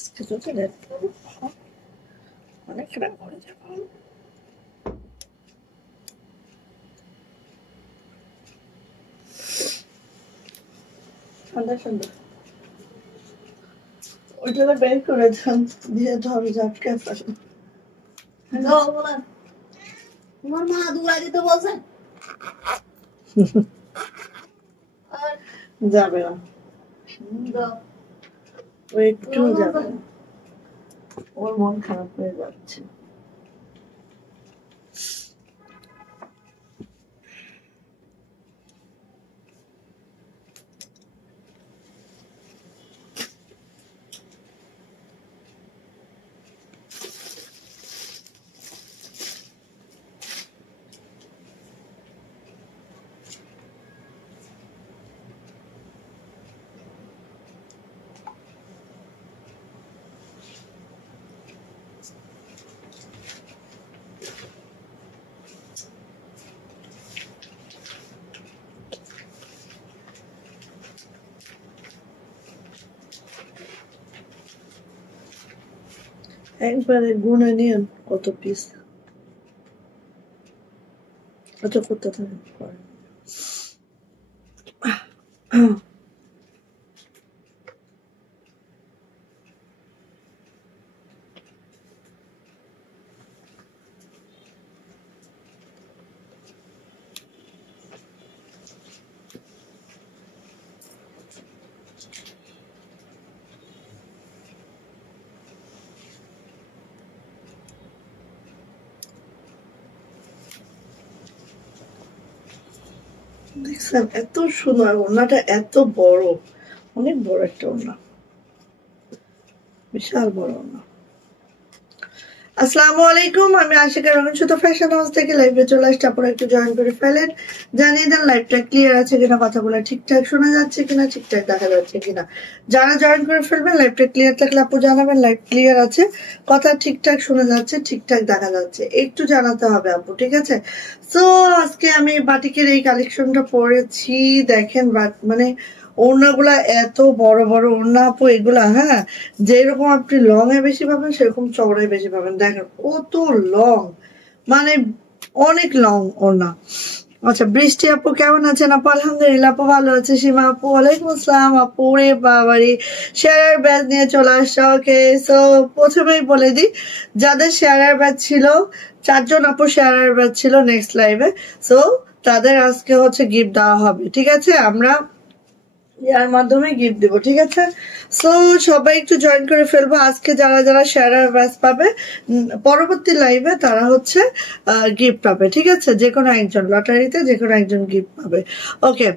আজকে যদি লেট অনেক রাগ করে যাবো। সুন্দর সুন্দর ওইটা বের করে দিয়ে ধরে ঝটকে ফেলে। তোমার মা দুয়া দিতে বলছেন যাবে না, ও একটু যাবে না, ওর মন খারাপ হয়ে যাচ্ছে। একবারে গুনে নিন কত পিস, কত করতে থাকে। দেখছেন এত সুন্দর ওড়নাটা, এত বড়, অনেক বড় একটা ওড়না, বিশাল বড় ওড়না। আসসালামু আলাইকুম, আমি আশিকা রঙিন সুতো ফ্যাশন হাউস থেকে লাইভে চলে আসছি। আপনারা একটু জয়েন করে ফেলেন, জানিয়ে দেন লাইভটা ক্লিয়ার আছে কিনা, কথাগুলো ঠিকঠাক শোনা যাচ্ছে কিনা, ঠিকঠাক দেখা যাচ্ছে কিনা। যারা জয়েন করে ফেলবেন লাইভটা ক্লিয়ার থাকলে আপু জানাবেন লাইভ ক্লিয়ার আছে, কথা ঠিকঠাক শোনা যাচ্ছে, ঠিকঠাক দেখা যাচ্ছে, একটু জানাতে হবে আপু, ঠিক আছে। সো আজকে আমি বাটিকের এই কালেকশনটা পরেছি, দেখেন মানে ওড়নাগুলা এত বড় বড় ওড়না আপু এগুলা, হ্যাঁ যেরকম আপনি লং এ বেশি পাবেন সেরকম চওড়ায় বেশি পাবেন। দেখেন কত লং, মানে অনেক লং ওড়না। আচ্ছা বৃষ্টি আপু কেমন আছেন আপু? আলহামদুলিল্লাহ আপু ভালো আছে। সীমা আপু ওয়ালাইকুম আসসালাম আপু, রে বাবারি শেয়ার ব্যাচ নিয়ে চলে আসছে। ওকে সো প্রথমেই বলে দিই, যাদের শেয়ার ব্যাচ ছিল 4 জন আপু শেয়ার ব্যাচ ছিল নেক্সট লাইভে, সো তাদের আজকে হচ্ছে গিফট দেওয়া হবে, ঠিক আছে, আমরা ইয়ার মাধ্যমে গিফট দিব, ঠিক আছে। সো সবাই একটু জয়েন করে ফেলবো। আজকে যারা যারা শেয়ার ব্যাচ পাবে পরবর্তী লাইভে তারা হচ্ছে গিফট পাবে, ঠিক আছে, যে কোনো একজন লটারিতে যে কোনো একজন গিফট পাবে। ওকে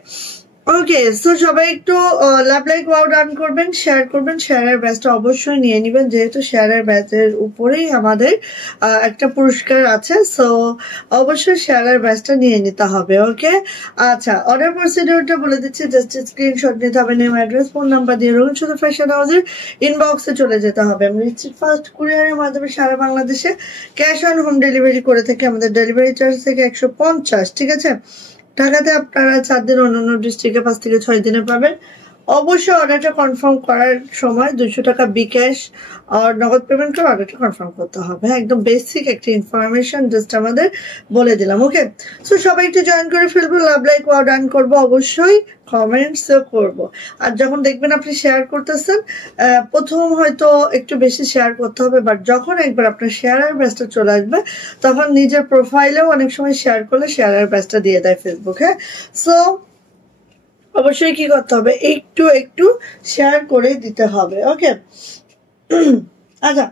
ওকে সো সবাই একটু লাভ লাইক ওয়াও ডান করবেন, শেয়ার করবেন, শেয়ারের ব্যাচটা অবশ্যই নিয়ে নেবেন, যেহেতু শেয়ারের ব্যাচের উপরেই আমাদের একটা পুরস্কার আছে, সো অবশ্যই শেয়ারের ব্যাচটা নিয়ে নিতে হবে। ওকে আচ্ছা অর্ডার প্রসিডিউরটা বলে দিচ্ছি, জাস্ট স্ক্রিনশট নিতে হবে, নেম অ্যাড্রেস ফোন নাম্বার দিয়ে রঙিন সুতো ফ্যাশন হাউসের ইনবক্সে চলে যেতে হবে। আমরা রিসিভ ফার্স্ট কুরিয়ারের মাধ্যমে সারা বাংলাদেশে ক্যাশ অন হোম ডেলিভারি করে থাকি, আমাদের ডেলিভারি চার্জ থেকে 150, ঠিক আছে। ঢাকাতে আপনারা 4 দিন, অন্যান্য ডিস্ট্রিক্টে 5 থেকে 6 দিনে পাবেন। অবশ্যই অর্ডারটা কনফার্ম করার সময় 200 টাকা বিকাশ আর নগদ পেমেন্ট করে অর্ডারটা কনফার্ম করতে হবে। একদম বেসিক একটা ইনফরমেশন জাস্ট আমাদের বলে দিলাম। ওকে সো সবাই একটু জয়েন করে ফেলবো, লাভ লাইক ওয়াও ডান করবো, অবশ্যই কমেন্টসও করবো। আর যখন দেখবেন আপনি শেয়ার করতেছেন, প্রথম হয়তো একটু বেশি শেয়ার করতে হবে, বাট যখন একবার আপনার শেয়ারের ব্যাচটা চলে আসবে তখন নিজের প্রোফাইলেও অনেক সময় শেয়ার করলে শেয়ারের ব্যাচটা দিয়ে দেয় ফেসবুক, হ্যাঁ। সো অবশ্যই কি করতে হবে, একটু একটু শেয়ার করে দিতে হবে। ওকে আচ্ছা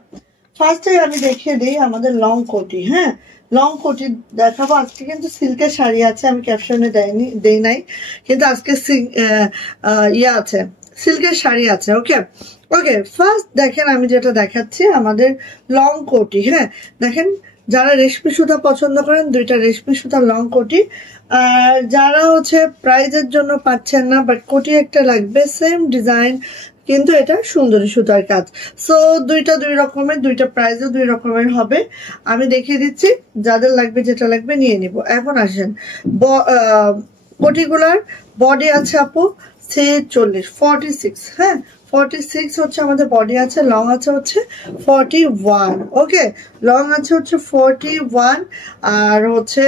ফার্স্টে আমি দেখিয়ে দিই আমাদের লং কোটি, হ্যাঁ লং কোটি দেখাবো। আজকে কিন্তু সিল্কের শাড়ি আছে, আমি ক্যাপশনে দেই নাই, কিন্তু আজকে ইয়ে আছে, সিল্কের শাড়ি আছে। ওকে ওকে ফার্স্ট দেখেন আমি যেটা দেখাচ্ছি আমাদের লং কোটি, হ্যাঁ দেখেন যারা রেশমি সুতা পছন্দ করেন দুইটা রেশমি সুতা লং কোটি, আর যারা হচ্ছে প্রাইজের জন্য পাচ্ছেন না বাট কোটি একটা লাগবে সেম ডিজাইন কিন্তু এটা সুন্দরী সুতার কাজ, সো দুইটা দুই রকমের, দুইটা প্রাইসও 2 রকমের হবে। আমি দেখিয়ে দিচ্ছি, যাদের লাগবে যেটা লাগবে নিয়ে নিব। এখন আসেন কোটিগুলার বডি আছে আপু 46 46 হ্যাঁ 46 হচ্ছে আমাদের বডি আছে লং আছে হচ্ছে 41 ওকে লং আছে হচ্ছে 41 আর হচ্ছে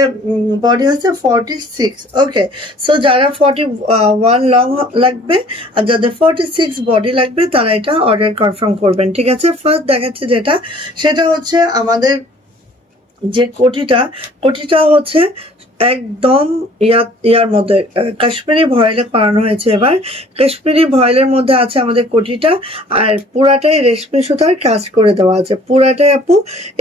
বডি আছে 46 ওকে সো যারা 41 লং লাগবে আর যাদের 46 বডি লাগবে তারা এটা অর্ডার কনফার্ম করবেন ঠিক আছে ফার্স্ট দেখাচ্ছে যেটা সেটা হচ্ছে আমাদের যে কোটিটা হচ্ছে একদম ইয়ার মধ্যে কাশ্মীরি ভয়েলে করানো হয়েছে এবার কাশ্মীরি ভয়েলের মধ্যে আছে আমাদের কোটিটা আর পুরাটাই রেশমি সুতার কাজ করে দেওয়া আছে পুরাটাই আপু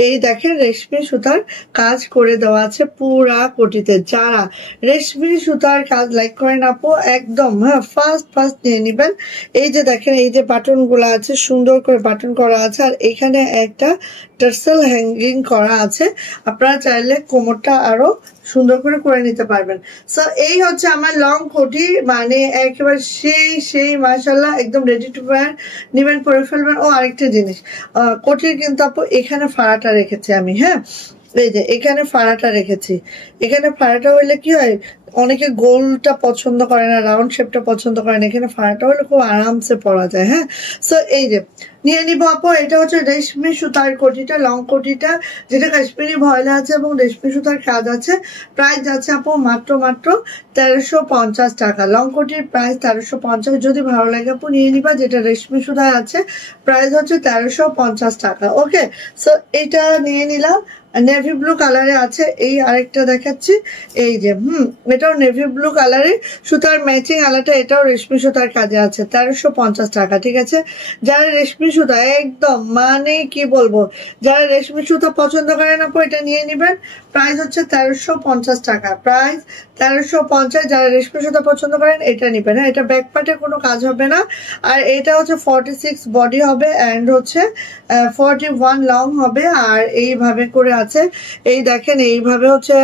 এই দেখেন রেশমি সুতার কাজ করে দেওয়া আছে পুরা কোটিতে যারা রেশমি সুতার কাজ লাইক করেন আপু একদম হ্যাঁ ফার্স্ট নিয়ে নিবেন এই যে দেখেন এই যে বাটন গুলো আছে সুন্দর করে বাটন করা আছে আর এখানে একটা টার্সেল হ্যাঙ্গিং করা আছে আপনারা চাইলে কোমরটা আরো সুন্দর করে নিতে পারবেন সো এই হচ্ছে আমার লং কোটি মানে একেবারে সেই মাশাআল্লাহ একদম রেডি টু ওয়্যার নিবেন পরে ফেলবেন ও আরেকটা জিনিস কোটির কিন্তু আপু এখানে ফাড়াটা রেখেছি আমি হ্যাঁ এই যে এখানে ফাড়াটা রেখেছি এখানে ফাড়াটা হইলে কি হয় অনেকে গোলটা পছন্দ করে না রাউন্ড শেপটা পছন্দ করে না এখানে ফাড়াটা হলে খুব আরামসে পরা যায় হ্যাঁ সো এই যে নিয়ে নিব আপু এটা হচ্ছে রেশমি সুতার কোটিটা লং কোটিটা যেটা কাশ্মীরি ভয়েলে আছে এবং রেশমি সুতার কাজ আছে প্রাইস যাচ্ছে আপু মাত্র 1350 টাকা লং কোটির প্রাইস 1350 যদি ভালো লাগে আপু নিয়ে নিবা যেটা রেশমি সুতায় আছে প্রাইস হচ্ছে 1350 টাকা ওকে সো এটা নিয়ে নিলাম নেভি ব্লু কালারে আছে এই আরেকটা দেখাচ্ছি এই যে এটাও নেভি ব্লু কালারে সুতার ম্যাচিং আলাটা এটাও রেশমি সুতার কাজে আছে 1350 টাকা ঠিক আছে যারা রেশমি সুতা একদম মানে কি বলবো যারা রেশমি সুতা পছন্দ করেন আপু এটা নিয়ে নিবেন প্রাইস হচ্ছে 1350 টাকা প্রাইস 1350 যারা রেশমি সুতা পছন্দ করেন এটা নিবেন হ্যাঁ এটা ব্যাক পার্টে কোনো কাজ হবে না আর এটা হচ্ছে 46 বডি হবে এন্ড হচ্ছে 41 লং হবে আর এইভাবে করে আছে এই দেখেন এইভাবে হচ্ছে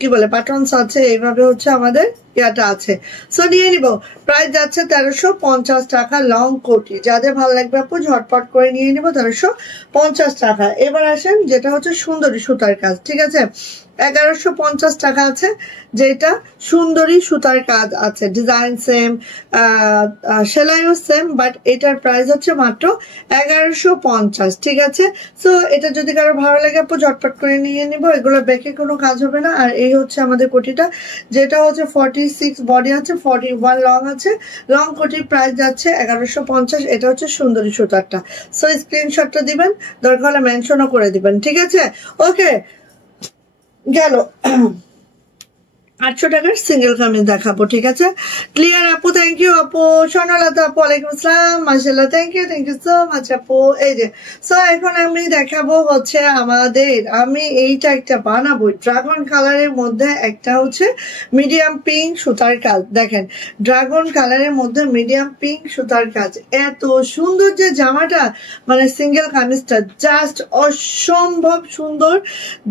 কি বলে বাটনস আছে এইভাবে হচ্ছে আমাদের ইয়াটা আছে সো নিয়ে নিব প্রাইস যাচ্ছে 1350 টাকা লং কোটি যাদের ভালো লাগবে আপু ঝটপট করে নিয়ে নিব 1350 টাকা এবার আসেন যেটা হচ্ছে সুন্দরী সুতার কাজ ঠিক আছে 1150 টাকা আছে যেটা সুন্দরী সুতার কাজ আছে ডিজাইন সেম সেলাইও সেম বাট এটার প্রাইস হচ্ছে মাত্র 1150 ঠিক আছে সো এটা যদি কারো ভালো লাগে আপু ঝটপট করে নিয়ে নিব এগুলো ব্যাকে কোনো কাজ হবে না আর এই হচ্ছে আমাদের কোটিটা যেটা হচ্ছে 46 বডি আছে 41 লং আছে লং কোটির প্রাইস যাচ্ছে 1150 এটা হচ্ছে সুন্দরী সুতারটা সো স্ক্রিনশটটা দিবেন দরকার হলে মেনশনও করে দিবেন ঠিক আছে ওকে গেল 800 টাকার সিঙ্গেল কামিজ দেখাবো ঠিক আছে ক্লিয়ার আপু থ্যাংক ইউ আপু স্বর্ণলতা আপু ওয়ালাইকুম আসসালাম মাশাআল্লাহ থ্যাংক ইউ সো মাচ আপু এই যে সো এখন আমি দেখাবো হচ্ছে আমাদের আমি এইটা একটা বানাবো ড্রাগন কালারের মধ্যে একটা হচ্ছে মিডিয়াম পিঙ্ক সুতার কাজ দেখেন ড্রাগন কালারের মধ্যে মিডিয়াম পিঙ্ক সুতার কাজ এত সুন্দর যে জামাটা মানে সিঙ্গেল কামিজটা জাস্ট অসম্ভব সুন্দর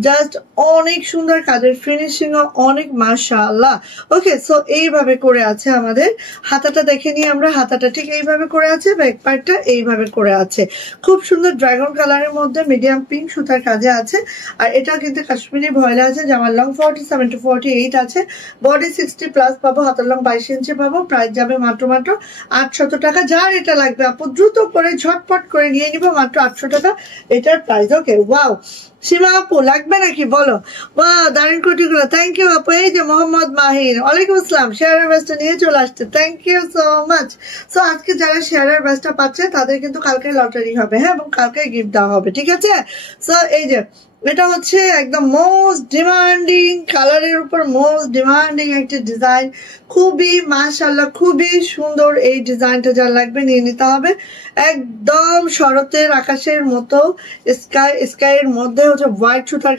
জাস্ট অনেক সুন্দর কাজের ফিনিশিং অনেক মাশাআল্লাহ ওকে সো এইভাবে করে আছে আমাদের হাতাটা দেখে নিই আমরা হাতাটা ঠিক এইভাবে করে আছে ব্যাক পার্টটা এইভাবে করে আছে খুব সুন্দর ড্রাগন কালারের মধ্যে মিডিয়াম পিঙ্ক সুতার কাজে আছে আর এটা কিন্তু কাশ্মীরি ভয়েলে আছে জামার লং 47 to 48 আছে বডি 60 প্লাস পাবো হাতার লং 22 ইঞ্চি পাবো প্রাইস যাবে মাত্র 800 টাকা যার এটা লাগবে আপু দ্রুত করে ঝটপট করে নিয়ে নিব মাত্র 800 টাকা এটার প্রাইস ওকে ওয়াও সীমা আপু লাগবে নাকি বলো বাহ দারুণ কোটিগুলো থ্যাংক ইউ আপু এই যে মোহাম্মদ মাহির ওয়ালাইকুম আসসালাম শেয়ারের ব্যাচটা নিয়ে চলে আসছে thank you so much so আজকে যারা শেয়ারের ব্যাচটা পাচ্ছে তাদের কিন্তু কালকে লটারি হবে হ্যাঁ এবং কালকে গিফট দেওয়া হবে ঠিক আছে সো এই যে এটা হচ্ছে একদম মোস্ট ডিমান্ডিং কালারের উপর মোস্ট ডিমান্ডিং একটা ডিজাইন খুবই মাশাআল্লাহ খুবই সুন্দর এই ডিজাইনটা যা লাগবে নিয়ে নিতে হবে একদম শরতের আকাশের মতো স্কাইয়ের মধ্যে হচ্ছে হোয়াইট সুতার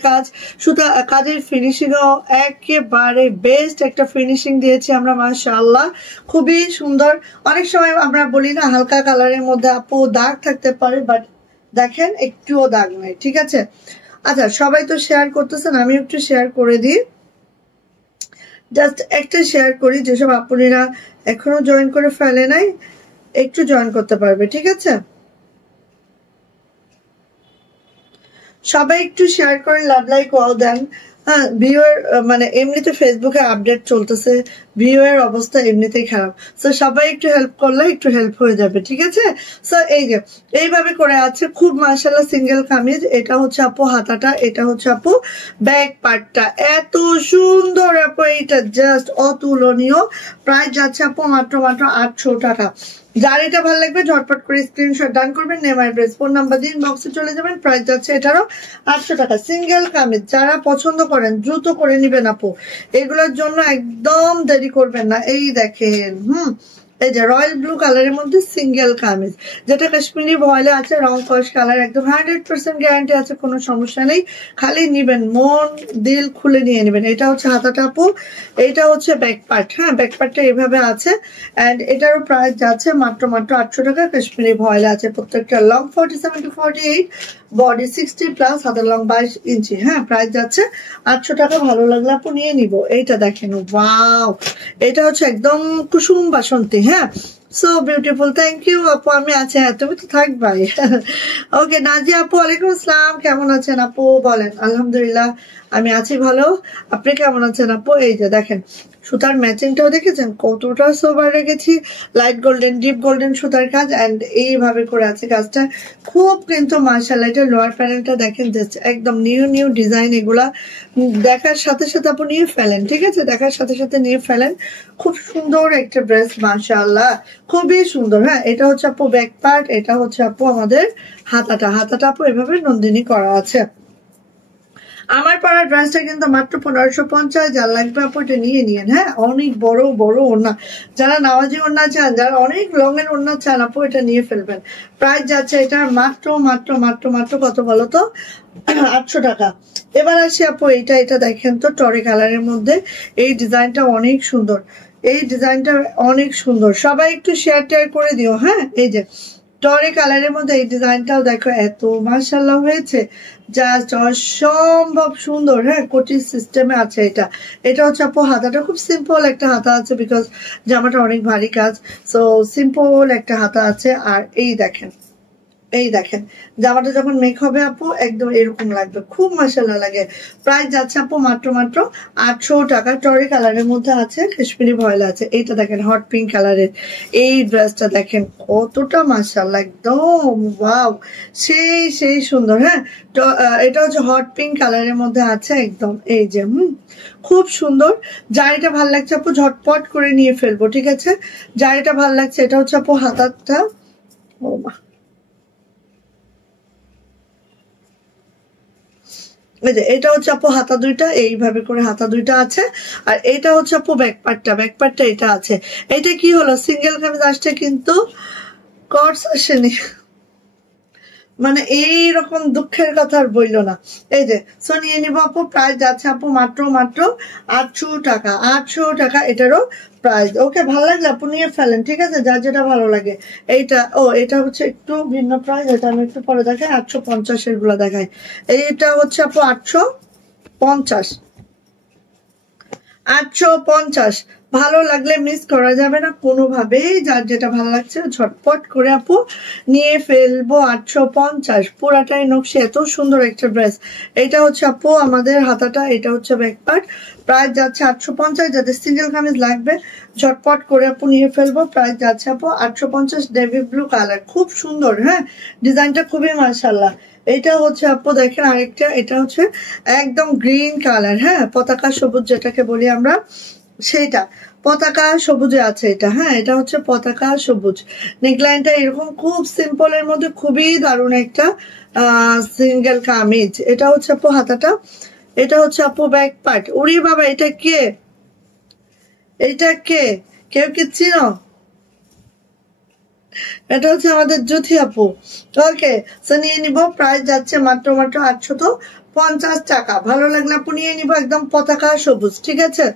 কাজের ফিনিশিং একেবারে বেস্ট একটা ফিনিশিং দিয়েছি আমরা মাশাআল্লাহ খুবই সুন্দর অনেক সময় আমরা বলি না হালকা কালারের মধ্যে আপু দাগ থাকতে পারে বাট দেখেন একটুও দাগ নাই ঠিক আছে আচ্ছা সবাই তো শেয়ার করতেছেন আমি একটু শেয়ার করে দিই জাস্ট একটা শেয়ার করি যেসব আপুরা এখনো জয়েন করে ফেলে নাই একটু জয়েন করতে পারবে ঠিক আছে সবাই একটু শেয়ার করে লাভ লাইক ওয়াও দেন হ্যাঁ ভিউয়ার মানে এমনিতে ফেসবুকে আপডেট চলতেছে ভিউ এর অবস্থা এমনিতেই খারাপ। সো সবাই একটু হেল্প করলে একটু হেল্প হয়ে যাবে, ঠিক আছে? সো এই যে এইভাবে করে আছে, খুব মাশাআল্লাহ সিঙ্গেল কামিজ। এটা হচ্ছে আপু হাতাটা, এটা হচ্ছে আপু ব্যাক পার্টটা, এত সুন্দর আপু, এইটা জাস্ট অতুলনীয়। প্রাইস যাচ্ছে আপু মাত্র 800 টাকা। যার এটা ভালো লাগবে ঝটপট করে স্ক্রিনশট ডান করবেন, নেম অ্যাড্রেস ফোন নাম্বার দিন, বক্সে চলে যাবেন। প্রাইস যাচ্ছে এটারও 800 টাকা। সিঙ্গেল কামিজ যারা পছন্দ করেন দ্রুত করে নিবেন আপু, এগুলোর জন্য একদম দেরি করবেন না। এই দেখেন, এই যে রয়্যাল ব্লু কালারের মধ্যে সিঙ্গেল কামিজ, যেটা কাশ্মীরি ভয়েলে আছে, রং কস কালার, একদম 100% গ্যারান্টি আছে, কোনো সমস্যা নেই। খালি নিবেন, মন দিল খুলে নিয়ে নেবেন। এটা হচ্ছে হাতাটা আপু, এটা হচ্ছে ব্যাক পার্ট। হ্যাঁ, ব্যাক পার্টটা এভাবে আছে, অ্যান্ড এটারও প্রাইস যাচ্ছে মাত্র 800 টাকা। কাশ্মীরি ভয়েলে আছে, প্রত্যেকটা লং 47 to 48, বডি 60 প্লাস, হাতের লং 22 ইঞ্চি। হ্যাঁ, প্রাইস যাচ্ছে 800 টাকা। ভালো লাগলে আপু নিয়ে নিব। এইটা দেখেন, ওয়াও, এটা হচ্ছে একদম কুসুম বাসন্তী। হ্যাঁ, সো বিউটিফুল, থ্যাংক ইউ আপু, আমি আছি। হ্যাঁ, তুমি তো থাকবাই। ওকে, নাজিয়া আপু ওয়ালাইকুম আসসালাম, কেমন আছেন আপু? বলেন। আলহামদুলিল্লাহ আমি আছি ভালো, আপনি কেমন আছেন আপু? এই যে দেখেন সুতার ম্যাচিংটাও দেখেছেন কতটা সোবার রেখেছি, লাইট গোল্ডেন ডিপ গোল্ডেন সুতার কাজ, অ্যান্ড এইভাবে করে আছে কাজটা, খুব কিন্তু মাশাআল্লাহ। এটা লোয়ার প্যানেলটা দেখেন, একদম নিউ ডিজাইন। এগুলা দেখার সাথে সাথে আপু নিয়ে ফেলেন, ঠিক আছে? দেখার সাথে সাথে নিয়ে ফেলেন। খুব সুন্দর একটা ড্রেস, মাশাআল্লাহ, খুবই সুন্দর। হ্যাঁ, এটা হচ্ছে আপু ব্যাক পার্ট, এটা হচ্ছে আপু আমাদের হাতাটা আপু এভাবে নন্দিনী করা আছে। আমার পাড়ার ড্রেসটা কিন্তু মাত্র 1550। যার লাগবে আপু এটা নিয়ে নিয়েন। হ্যাঁ, অনেক বড় বড় ওড়না, যারা নামাজি ওড়না চান, যারা অনেক লং এর ওড়না চান, আপু এটা নিয়ে ফেলবেন। প্রাইস যাচ্ছে এটা মাত্র মাত্র মাত্র মাত্র কত বলো তো? 800 টাকা। এবার আসি আপু, এটা দেখেন তো, টরে কালারের মধ্যে এই ডিজাইনটা অনেক সুন্দর, এই ডিজাইনটা অনেক সুন্দর। সবাই একটু শেয়ার টেয়ার করে দিও। হ্যাঁ, এই যে টরে কালারের মধ্যে এই ডিজাইনটাও দেখো, এত মাশাআল্লাহ হয়েছে, জাস্ট অসম্ভব সুন্দর। হ্যাঁ, কোটি সিস্টেমে আছে এটা। এটা হচ্ছে আপু হাতাটা, খুব সিম্পল একটা হাতা আছে, বিকজ জামাটা অনেক ভারী কাজ, সো সিম্পল একটা হাতা আছে। আর এই দেখেন জামাটা যখন মেক হবে আপু একদম এরকম লাগবে, খুব মাশাআল্লাহ লাগে। প্রাইস যাচ্ছে আপু মাত্র 800 টাকা। টরে কালারের মধ্যে আছে, কাশ্মীরি ভয়েল আছে। এইটা দেখেন হট পিঙ্ক কালারের এই ড্রেসটা দেখেন কতটা মাশাআল্লাহ, একদম ওয়াও, সেই সুন্দর। হ্যাঁ, তো এটা হচ্ছে হট পিঙ্ক কালারের মধ্যে আছে একদম, এই যে খুব সুন্দর। যার এটা ভালো লাগছে আপু ঝটপট করে নিয়ে ফেলবো, ঠিক আছে? যার এটা ভালো লাগছে, এটা হচ্ছে আপু হাতাটা, ও মা, এটা হচ্ছে আপু হাতা দুইটা, এইভাবে করে হাতা দুইটা আছে। আর এটা হচ্ছে আপু ব্যাক পার্টটা এটা আছে। এটা কি হলো, সিঙ্গেল কামিজ আসছে কিন্তু কটস আসেনি, মানে এইরকম দুঃখের কথা আর বইল না। এই যে সো নিয়ে নিবো আপু। প্রাইস যাচ্ছে আপু মাত্র 800 টাকা। 800 টাকা এটারও প্রাইস। ওকে, ভালো লাগলে আপু নিয়ে ফেলেন, ঠিক আছে? যার যেটা ভালো লাগে। এটা হচ্ছে একটু ভিন্ন প্রাইস, এটা আমি একটু পরে দেখাই। 850 এর গুলা দেখাই। এইটা হচ্ছে আপু 850। ভালো লাগলে মিস করা যাবে না কোনোভাবেই। যার যেটা ভালো লাগছে ঝটপট করে আপু নিয়ে ফেলবো। 850 পুরাটাই নকশি, এত সুন্দর একটা ড্রেস। এটা হচ্ছে আপু আমাদের হাতাটা, এটা হচ্ছে ব্যাক পার্ট। প্রাইস যাচ্ছে 850। যাদের সিঙ্গেল কামিজ লাগবে ঝটপট করে আপু নিয়ে ফেলবো। প্রাইস যাচ্ছে আপু 850। নেভি ব্লু কালার, খুব সুন্দর। হ্যাঁ, ডিজাইনটা খুবই মাশাআল্লাহ। এটা হচ্ছে আপু দেখেন আরেকটা, এটা হচ্ছে একদম গ্রিন কালার। হ্যাঁ, পতাকা সবুজ যেটাকে বলি আমরা, সেইটা পতাকা সবুজে আছে এটা। হ্যাঁ, এটা হচ্ছে পতাকা সবুজ। নেকলাইনটা এরকম খুব সিম্পল এর মধ্যে খুবই দারুণ একটা সিঙ্গেল কামিজ। এটা হচ্ছে আপু হাতাটা, এটা হচ্ছে আপু ব্যাক পার্ট। উড়ি বাবা, এটা কে কেউ কি চিনো? এটা হচ্ছে আমাদের জ্যোতি আপু। ওকে, সো নিয়ে নিব। প্রাইস যাচ্ছে মাত্র 850 টাকা। ভালো লাগলে আপু নিয়ে নিব, একদম পতাকা সবুজ, ঠিক আছে?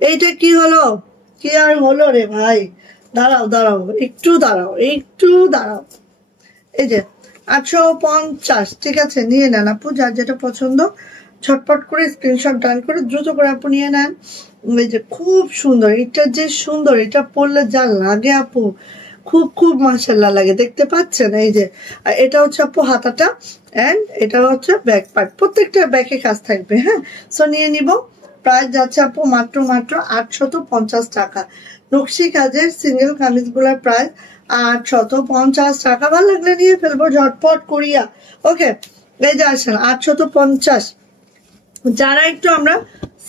এইটা কি হলো, কি আর হলো রে ভাই, দাঁড়াও একটু দাঁড়াও। এই যে 850, ঠিক আছে? নিয়ে নেন আপু, যার যেটা পছন্দ ঝটপট করে স্ক্রিনশট ডান করে দ্রুত করে আপু নিয়ে নেন। এই যে খুব সুন্দর, এটা যে সুন্দর, এটা পরলে যা লাগে আপু, খুব মাশাআল্লাহ লাগে, দেখতে পাচ্ছেন? এই যে এটা হচ্ছে আপু হাতাটা, এন্ড এটা হচ্ছে ব্যাক পার্ট, প্রত্যেকটা ব্যাকে কাজ থাকবে। হ্যাঁ, সো নিয়ে নিব। প্রাইস যাচ্ছে আপু মাত্র 850 টাকা। নকশি কাজের সিঙ্গেল কামিজ গুলার প্রাইস 850 টাকা। ভালো লাগলে নিয়ে ফেলবো ঝটপট করিয়া। ওকে, এই যে আসেন 850। যারা একটু আমরা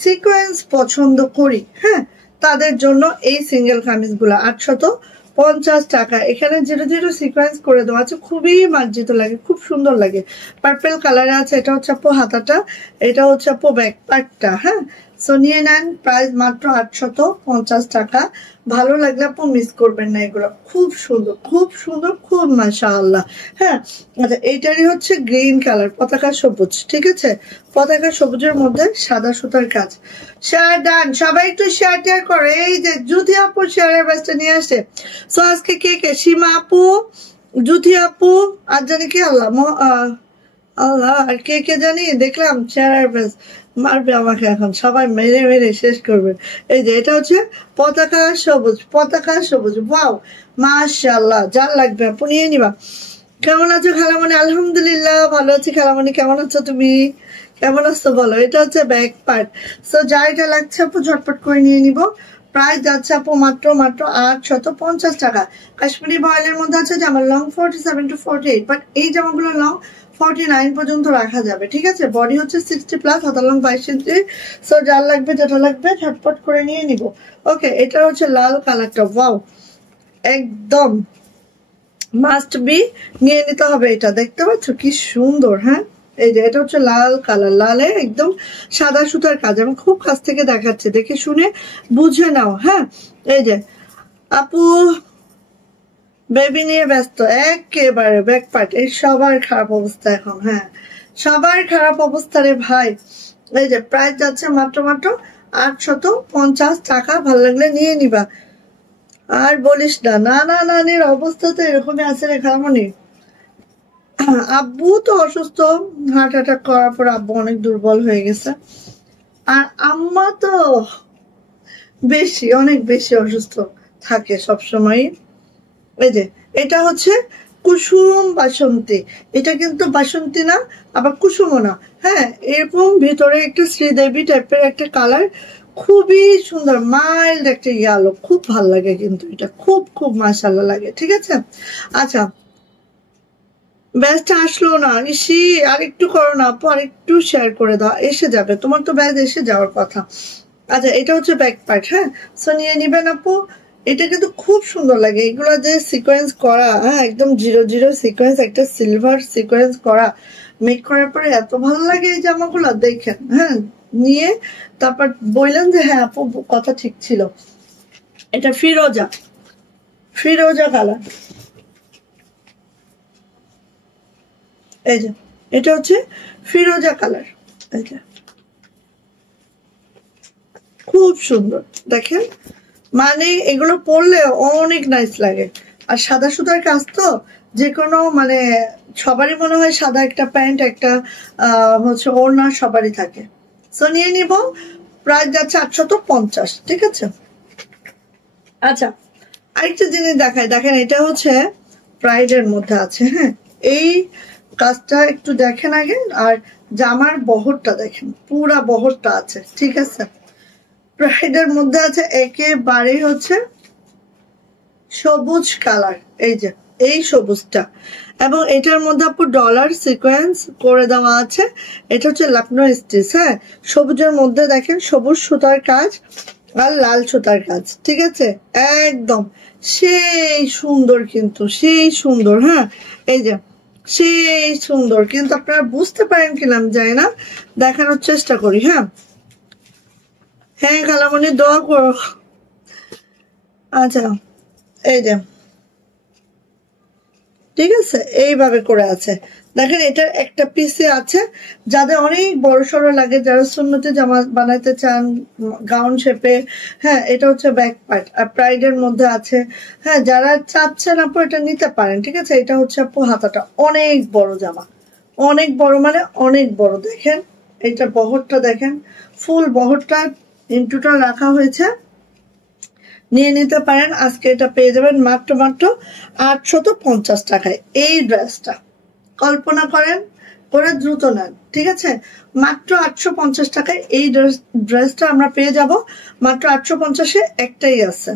সিকোয়েন্স পছন্দ করি, হ্যাঁ, তাদের জন্য এই সিঙ্গেল কামিজ গুলা 850 টাকা। এখানে 0 সিকোয়েন্স করে দেওয়া আছে, খুবই মার্জিত লাগে, খুব সুন্দর লাগে। পার্পেল কালারে আছে। এটা হচ্ছে আপু হাতাটা, এটা হচ্ছে আপু ব্যাক পার্টটা। হ্যাঁ, সো নিয়ে নেন, প্রাইস মাত্র 850 টাকা। ভালো লাগলে আপু মিস করবেন না, এগুলো খুব সুন্দর, খুব সুন্দর, খুব মাশাআল্লাহ। হ্যাঁ, আচ্ছা, এইটারই হচ্ছে গ্রিন কালার, পতাকা সবুজ। ঠিক আছে, পতাকা সবুজের মধ্যে সাদা সুতার কাজ। শেয়ার ডান, সবাই একটু শেয়ার টেয়ার করে। এই যে জুথি আপু শেয়ারের ব্যাচটা নিয়ে আসে। সো আজকে কে কে? সীমা আপু, জুথি আপু, আর জানি কি আল্লাহ আল্লাহ আর কে কে জানি দেখলাম শেয়ারের ব্যাচ। মারবে আমাকে এখন, সবাই মেরে মেরে শেষ করবে। এই যে এটা হচ্ছে পতাকা সবুজ, পতাকা সবুজ। ওয়াও, মাশাআল্লাহ, যার লাগবে আপু নিয়ে নিবা। কেমন আছো খালামণি? আলহামদুলিল্লাহ ভালো আছি। খালামণি কেমন আছো তুমি? কেমন আছো বলো? এটা হচ্ছে ব্যাক পার্ট। সো যা এটা লাগছে আপু ঝটপট করে নিয়ে নিব। প্রাইস যাচ্ছে আপু মাত্র 850 টাকা। কাশ্মীরি বয়েলের মধ্যে আছে জামা লং 47 to 48, বাট এই জামাগুলো লং 49 পর্যন্ত রাখা যাবে। ঠিক আছে, বডি হচ্ছে 60+, হাতা লং 22 ইঞ্চি। সো যার লাগবে যেটা লাগবে ঝটপট করে নিয়ে নিব। ওকে, এটা হচ্ছে লাল কালারটা। ওয়াও, একদম মাস্ট বি, নিয়ে নিতে হবে। এটা দেখতে পাচ্ছ কি সুন্দর? হ্যাঁ, এই যে এটা হচ্ছে লাল কালার, লালে একদম সাদা সুতার কাজ। আমি খুব কাছ থেকে দেখাচ্ছি, দেখে শুনে বুঝে নাও। হ্যাঁ, এই যে আপু বেবি নিয়ে ব্যস্ত একেবারে। ব্যাক পার্ট এই সবার খারাপ অবস্থা এখন। হ্যাঁ, সবার খারাপ অবস্থা রে ভাই। এই যে প্রাইস যাচ্ছে মাত্র 850 টাকা। ভালো লাগলে নিয়ে নিবা। আর বলিস না, নানা নানির অবস্থা তো এরকমই আছে রে খালামণি। আব্বু তো অসুস্থ, হার্ট অ্যাটাক করার পর আব্বু অনেক দুর্বল হয়ে গেছে। আর আম্মা তো বেশি, অনেক বেশি অসুস্থ থাকে সবসময়। এই যে এটা হচ্ছে কুসুম বাসন্তী। এটা কিন্তু বাসন্তী না, আবার কুসুমও না। হ্যাঁ, এরকম ভিতরে একটা শ্রীদেবী টাইপের একটা কালার, খুবই সুন্দর, মাইল্ড একটা ইয়ালো, খুব ভাল লাগে কিন্তু এটা, খুব খুব মাশাআল্লাহ লাগে। ঠিক আছে, আচ্ছা, ব্যাচটা আসলো না, ইসি আর একটু করো না আপু, আর একটু শেয়ার করে দাও। এসে যাবে, তোমার তো ব্যাচ এসে যাওয়ার কথা। আচ্ছা, এটা হচ্ছে ব্যাক পার্ট। হ্যাঁ, সো নিয়ে নিবেন আপু। এটা কিন্তু খুব সুন্দর লাগে, এগুলো যে সিকোয়েন্স করা। হ্যাঁ, একদম 0 সিকোয়েন্স, একটা সিলভার সিকোয়েন্স করা, মেক করার পরে এত ভালো লাগে এই জামাগুলো। দেখেন, হ্যাঁ, নিয়ে তারপর বললেন যে হ্যাঁ আপু কথা ঠিক ছিল। এটা ফিরোজা, ফিরোজা কালার। এই যে এটা হচ্ছে ফিরোজা কালার। এই যে খুব সুন্দর, দেখেন, মানে এগুলো পরলে অনেক নাইস লাগে। আর সাদা সুতার কাজ তো, যে কোনো মানে সবারই মনে হয় সাদা একটা প্যান্ট, একটা হচ্ছে ওড়না সবারই থাকে। সো নিয়ে নিব, প্রাইস যাচ্ছে 850। ঠিক আছে, আচ্ছা, আরেকটা জিনিস দেখায়, দেখেন এটা হচ্ছে প্রাইডের মধ্যে আছে। হ্যাঁ, এই কাজটা একটু দেখেন আগে। আর জামার বহরটা দেখেন, পুরা বহরটা আছে। ঠিক আছে, প্রাইডের মধ্যে আছে একেবারে হচ্ছে সবুজ কালার। এই যে এই সবুজটা, এবং এটার মধ্যে আপু ডলার সিকোয়েন্স করে দেওয়া আছে। এটা হচ্ছে লখনৌ স্টিচ। হ্যাঁ, সবুজের মধ্যে দেখেন সবুজ সুতার কাজ আর লাল সুতার কাজ। ঠিক আছে, একদম সেই সুন্দর, কিন্তু সেই সুন্দর। হ্যাঁ, এই যে সেই সুন্দর, কিন্তু আপনারা বুঝতে পারেন কিনা আমি জানি না, দেখানোর চেষ্টা করি। হ্যাঁ হ্যাঁ খালামণি দোয়া করো। আচ্ছা, এই যে ঠিক আছে, এইভাবে করে আছে। দেখেন, এটার একটা পিসে আছে যাদের অনেক বড় সড়ো লাগে, যারা সুন্নতে জামা বানাইতে চান গাউন শেপে। হ্যাঁ, এটা হচ্ছে ব্যাক পার্ট, আর প্রাইডের মধ্যে আছে। হ্যাঁ, যারা চাচ্ছেন আপু এটা নিতে পারেন। ঠিক আছে, এটা হচ্ছে আপু হাতাটা, অনেক বড় জামা, অনেক বড়, মানে অনেক বড়। দেখেন এটা বহরটা দেখেন, ফুল বহরটা ইনটুটা রাখা হয়েছে। নিয়ে নিতে পারেন। আজকে এটা পেয়ে যাবেন মাত্র 850 টাকায়। এই ড্রেসটা কল্পনা করেন, করে দ্রুত নেন, ঠিক আছে? মাত্র 850 টাকায় এই ড্রেসটা আমরা পেয়ে যাব। মাত্র 850-এ একটাই আছে।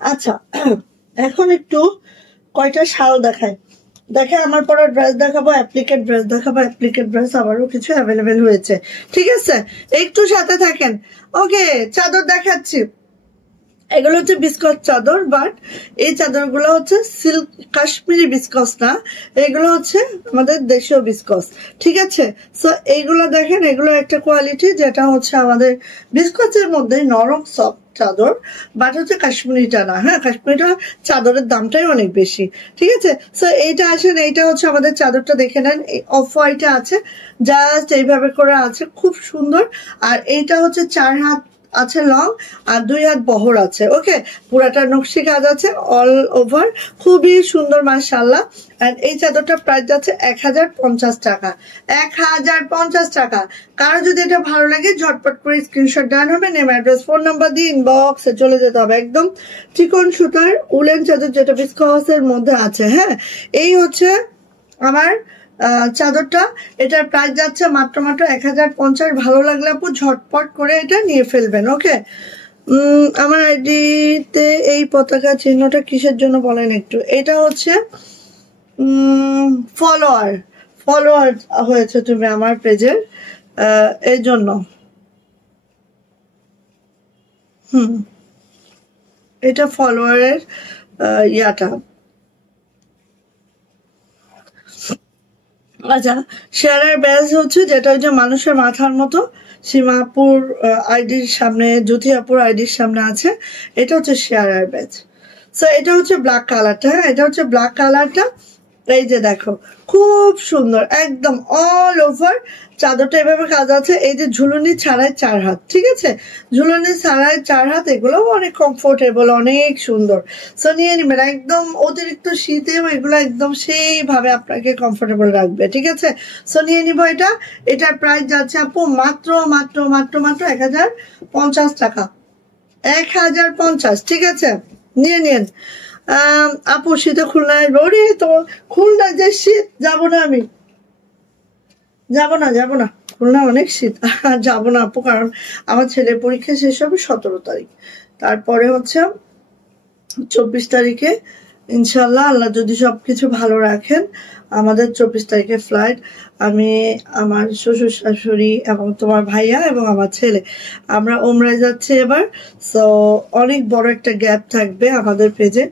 আচ্ছা, এখন একটু কয়টা শাল দেখায়। দেখে আমার পরে ড্রেস দেখাবো, অ্যাপ্লিকেট ড্রেস দেখাবো। অ্যাপ্লিকেট ড্রেস আবারও কিছু অ্যাভেলেবেল হয়েছে, ঠিক আছে? একটু সাথে থাকেন। ওকে, চাদর দেখাচ্ছি। এগুলো হচ্ছে বিস্কস চাদর, বাট এই চাদরগুলো হচ্ছে সিল্ক, কাশ্মীরি বিস্কস না, এগুলো হচ্ছে আমাদের দেশীয় বিস্কস, ঠিক আছে? সো এইগুলো দেখেন, এগুলো একটা কোয়ালিটি যেটা হচ্ছে আমাদের বিস্কসের মধ্যে নরম সফট চাদর, বাট হচ্ছে কাশ্মীরিটা না। হ্যাঁ, কাশ্মীরিটা চাদরের দামটাই অনেক বেশি, ঠিক আছে? সো এইটা আসেন, এইটা হচ্ছে আমাদের চাদরটা দেখে নেন, অফ হোয়াইটে আছে, জাস্ট এইভাবে করে আছে, খুব সুন্দর। আর এইটা হচ্ছে 4 হাত আছে লং, আর 2 হাত বহর আছে। ওকে, পুরাটা নকশি কাজ আছে অল ওভার, খুবই সুন্দর মাশাআল্লাহ। আর এই চাদরটার প্রাইস যাচ্ছে 1050 টাকা। 1050 টাকা। কারো যদি এটা ভালো লাগে ঝটপট করে স্ক্রিনশট ডান হবে, নেম, অ্যাড্রেস, ফোন নাম্বার দিয়ে ইনবক্সে চলে যেতে হবে। একদম চিকন সুতার উলেন চাদর, যেটা বিস্কসের মধ্যে আছে। হ্যাঁ, এই হচ্ছে আমার চাদরটা। এটার প্রাইস যাচ্ছে মাত্র 1050। ভালো লাগলে আপু ঝটপট করে এটা নিয়ে ফেলবেন। ওকে, আমার আইডিতে এই পতাকা চিহ্নটা কিসের জন্য বলেন একটু? এটা হচ্ছে ফলোয়ার হয়েছে তুমি আমার পেজের, এই জন্য। এটা ফলোয়ারের ইয়াটা। আচ্ছা, শেয়ারের ব্যাজ হচ্ছে যেটা হচ্ছে মানুষের মাথার মতো, সীমাপুর আইডির সামনে, জ্যোতি আপুর আইডির সামনে আছে, এটা হচ্ছে শেয়ারের ব্যাজ। সো এটা হচ্ছে ব্ল্যাক কালারটা। হ্যাঁ, এটা হচ্ছে ব্ল্যাক কালারটা। এই যে দেখো, খুব সুন্দর, একদম অল ওভার চাদরটা এভাবে কাজ আছে। এই যে ঝুলুনি ছাড়াই 4 হাত, ঠিক আছে? ঝুলুনি ছাড়াই 4 হাত, এগুলো অনেক কমফোর্টেবল, অনেক সুন্দর। সো নিয়ে নিবেন, একদম অতিরিক্ত শীতেও এগুলো একদম সেইভাবে আপনাকে কমফোর্টেবল রাখবে, ঠিক আছে? সো নিয়ে নিব এটা। এটার প্রাইস যাচ্ছে আপু মাত্র 1050 টাকা। 1050, ঠিক আছে? নিয়ে নিন। আপু শীতে খুলনায় রোডে তো, খুলনা যে শীত, যাবো না আমি, যাবো না, খুলনা অনেক শীত, যাবো না আপু। কারণ আমার ছেলের পরীক্ষা শেষ হবে 17 তারিখ, তারপরে হচ্ছে 24 তারিখে ইনশাল্লাহ, আল্লাহ যদি সবকিছু ভালো রাখেন, আমাদের 24 তারিখে ফ্লাইট। আমি, আমার শ্বশুর শাশুড়ি এবং তোমার ভাইয়া এবং আমার ছেলে, আমরা ওমরায় যাচ্ছি এবার। সো অনেক বড় একটা গ্যাপ থাকবে আমাদের পেজে।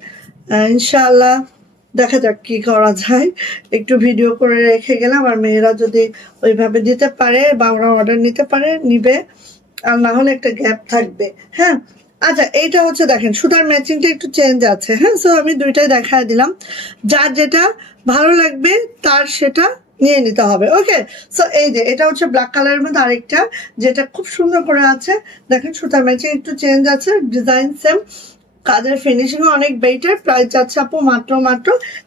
ইনশাআল্লাহ দেখা যাক কি করা যায়। একটু ভিডিও করে রেখে গেলাম, আর মেয়েরা যদি ওইভাবে দিতে পারে বা ওরা অর্ডার নিতে পারে নিবে, আর না হলে একটা গ্যাপ থাকবে। হ্যাঁ, আচ্ছা, এইটা হচ্ছে দেখেন সুতার ম্যাচিংটা একটু চেঞ্জ আছে। হ্যাঁ, সো আমি দুইটাই দেখায় দিলাম, যার যেটা ভালো লাগবে তার সেটা নিয়ে নিতে হবে। ওকে, সো এই যে এটা হচ্ছে ব্ল্যাক কালারের মধ্যে আরেকটা, যেটা খুব সুন্দর করে আছে। দেখেন সুতার ম্যাচিং একটু চেঞ্জ আছে, ডিজাইন সেম, কাজের ফিনিশিং অনেক বেটার। প্রাইস যাচ্ছে আপু মাত্র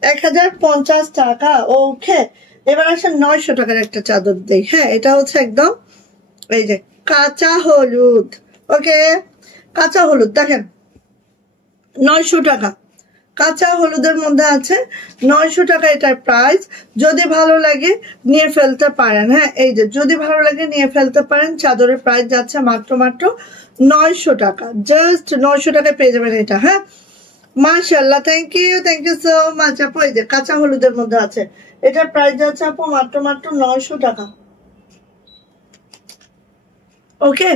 1050 টাকা। ওকে, এবার আসে 900 টাকার একটা চাদর দেই। হ্যাঁ, এটা হচ্ছে একদম এই যে কাঁচা হলুদ। ওকে, কাঁচা হলুদ দেখেন 900 টাকা, কাঁচা হলুদের মধ্যে আছে 900 টাকা এটার প্রাইস। যদি ভালো লাগে নিয়ে ফেলতে পারেন। হ্যাঁ, এই যে যদি ভালো লাগে নিয়ে ফেলতে পারেন। চাদরের প্রাইস যাচ্ছে মাত্র 900 টাকা, জাস্ট 900 টাকায় পেয়ে যাবেন এটা। হ্যাঁ, মাশাআল্লাহ, থ্যাংক ইউ সো মাচ আপু। এই যে কাঁচা হলুদের মধ্যে আছে, এটার প্রাইস যাচ্ছে আপু মাত্র 900 টাকা। ওকে,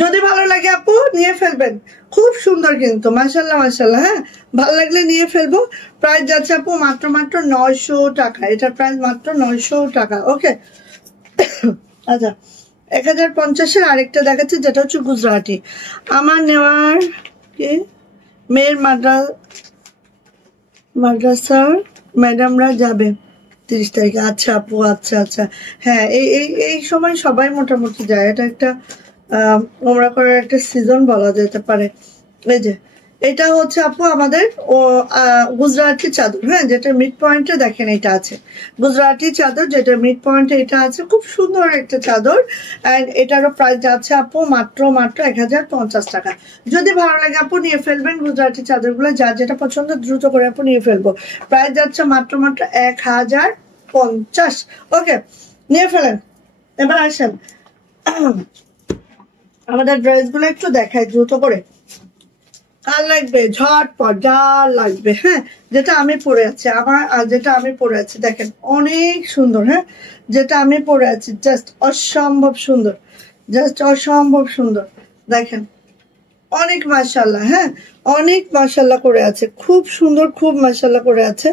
যদি ভালো লাগে আপু নিয়ে ফেলবেন, খুব সুন্দর কিন্তু, মাশাআল্লাহ। হ্যাঁ, ভালো লাগলে নিয়ে ফেলবো। প্রাইস যাচ্ছে আপু মাত্র 900 টাকা, এটার প্রাইস মাত্র 900 টাকা। ওকে, আচ্ছা, 1050-এর আরেকটা দেখাচ্ছে, যেটা হচ্ছে গুজরাটি। আমার নেওয়ার কি মেয়ের মাদ্রাসার ম্যাডামরা যাবে 30 তারিখে। আচ্ছা আপু, আচ্ছা। হ্যাঁ, এই সময় সবাই মোটামুটি যায়, এটা একটা ওমরা করার একটা সিজন বলা যেতে পারে। এই যে এটা হচ্ছে আপু আমাদের গুজরাটি চাদর, হ্যাঁ, যেটা মিড পয়েন্টে দেখেন এটা আছে গুজরাটি চাদর, যেটা মিড পয়েন্টে এটা আছে। খুব সুন্দর একটা চাদর। অ্যান্ড এটারও প্রাইস যাচ্ছে আপু মাত্র 1050 টাকা। যদি ভালো লাগে আপু নিয়ে ফেলবেন গুজরাটি চাদরগুলো, যার যেটা পছন্দ দ্রুত করে আপু নিয়ে ফেলবো। প্রাইস যাচ্ছে মাত্র 1050। ওকে, নিয়ে ফেলেন। এবার আসেন আমাদের ড্রেসগুলো একটু দেখাই দ্রুত করে। কার লাগবে ঝটপট যার লাগবে, হ্যাঁ, যেটা আমি পরে আছি যেটা আমি পরে আছি দেখেন অনেক সুন্দর, হ্যাঁ, যেটা আমি পরে আছি জাস্ট অসম্ভব সুন্দর, জাস্ট অসম্ভব সুন্দর। দেখেন অনেক মাশাআল্লাহ, হ্যাঁ, অনেক মাশাআল্লাহ করে আছে, খুব সুন্দর, খুব মাশাআল্লাহ করে আছে।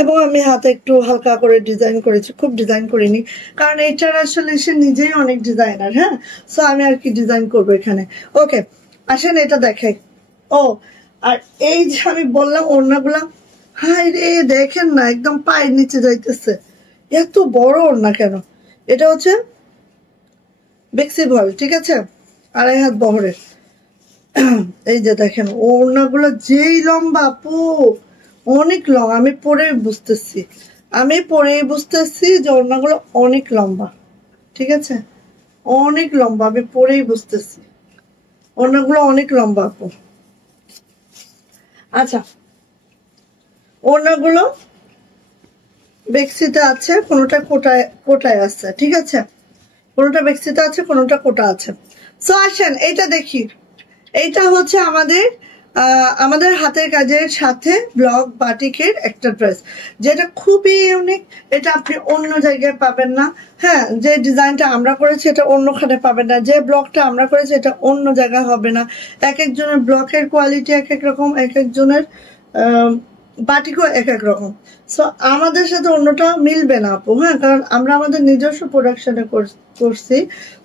এবং আমি হাতে একটু হালকা করে ডিজাইন করেছি, খুব ডিজাইন করিনি, কারণ এটার আসলে সে নিজেই অনেক ডিজাইনার, হ্যাঁ, সো আমি আর কি ডিজাইন করবো এখানে। ওকে, আসেন এটা দেখাই। ও, আর এই যে আমি বললাম ওড়নাগুলা, হাই রে দেখেন না একদম পায়ের নিচে যাইতেছে, এত বড় ওড়না কেন? এটা হচ্ছে বেক্সি ভল, ঠিক আছে, 2.5 হাত বহরের। এই যে দেখেন ওড়নাগুলো যেই লম্বা আপু, অনেক লং। আমি পরেই বুঝতেছি যে ওড়নাগুলো অনেক লম্বা, ঠিক আছে, অনেক লম্বা। আমি পরেই বুঝতেছি ওড়নাগুলো অনেক লম্বা আপু। আচ্ছা, ওড়নাগুলো বেক্সিতে আছে, কোনোটা কোটায় আছে, ঠিক আছে, কোনোটা বেক্সিতে আছে, কোনোটা কোটা আছে। সো আসেন এইটা দেখি। এইটা হচ্ছে আমাদের হাতের কাজের সাথে ব্লক বাটিকের একটা ড্রেস, যেটা খুবই ইউনিক। এটা আপনি অন্য জায়গায় পাবেন না, হ্যাঁ, যে ডিজাইনটা আমরা করেছি এটা অন্যখানে পাবেন না, যে ব্লকটা আমরা করেছি এটা অন্য জায়গায় হবে না। এক একজনের ব্লকের কোয়ালিটি এক এক রকম, এক একজনের বাটিকও এক এক রকম। সো আমাদের সাথে অন্যটা মিলবে না আপু, হ্যাঁ, কারণ আমরা আমাদের নিজস্ব প্রোডাকশনে করছি।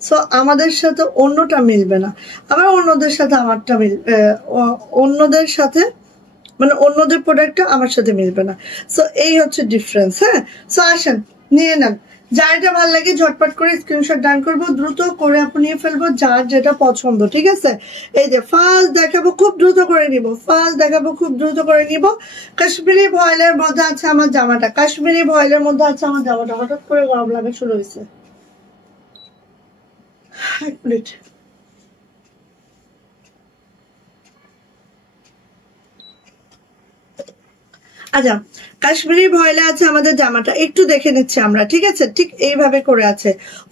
সো আমাদের সাথে অন্যটা মিলবে না, আবার অন্যদের সাথে আমারটা অন্যদের সাথে মানে অন্যদের প্রোডাক্টটা আমার সাথে মিলবে না। সো এই হচ্ছে ডিফারেন্স, হ্যাঁ। সো আসেন নিয়ে নেন, যার এটা ভালো লাগে ঝটপট করে স্ক্রিনশট ডান করবো, দ্রুত করে আপনি নিয়ে ফেলবো যার যেটা পছন্দ, ঠিক আছে। এই যে ফার্স্ট দেখাবো, খুব দ্রুত করে নিব, কাশ্মীরি ভয়েলের মধ্যে আছে আমার জামাটা, হঠাৎ করে গরম লাগা শুরু হয়েছে, এক মিনিট। আচ্ছা, কাশ্মীরি ভয়েলে আছে আমাদের জামাটা, একটু দেখে নিচ্ছি আমরা, ঠিক আছে, ঠিক এইভাবে করে আছে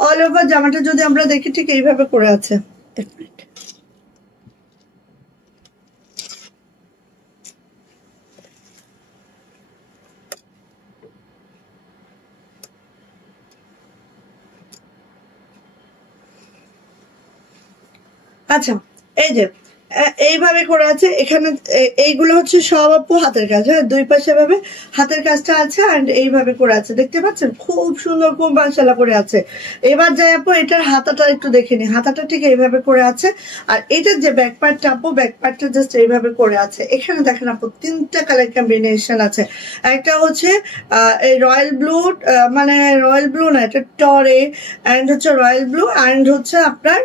অল ওভার জামাটা। যদি আমরা দেখি ঠিক এইভাবে করে আছে, এক মিনিট। আচ্ছা, এই যে এইভাবে করে আছে এখানে, এইগুলো হচ্ছে সব আপু হাতের কাজ, হ্যাঁ, দুই পাশে ভাবে হাতের কাজটা আছে। অ্যান্ড এইভাবে করে আছে, দেখতে পাচ্ছেন, খুব সুন্দর, খুব মাশাআল্লাহ করে আছে। এবার যাই আপু এটার হাতাটা একটু দেখে নি, হাতাটা ঠিক এইভাবে করে আছে। আর এটার যে ব্যাক পার্টটা আপু, ব্যাক পার্টটা জাস্ট এইভাবে করে আছে। এখানে দেখেন আপু 3টা কালার কম্বিনেশন আছে। একটা হচ্ছে এই রয়্যাল ব্লু, মানে রয়্যাল ব্লু না, এটা টরে, অ্যান্ড হচ্ছে রয়্যাল ব্লু, অ্যান্ড হচ্ছে আপনার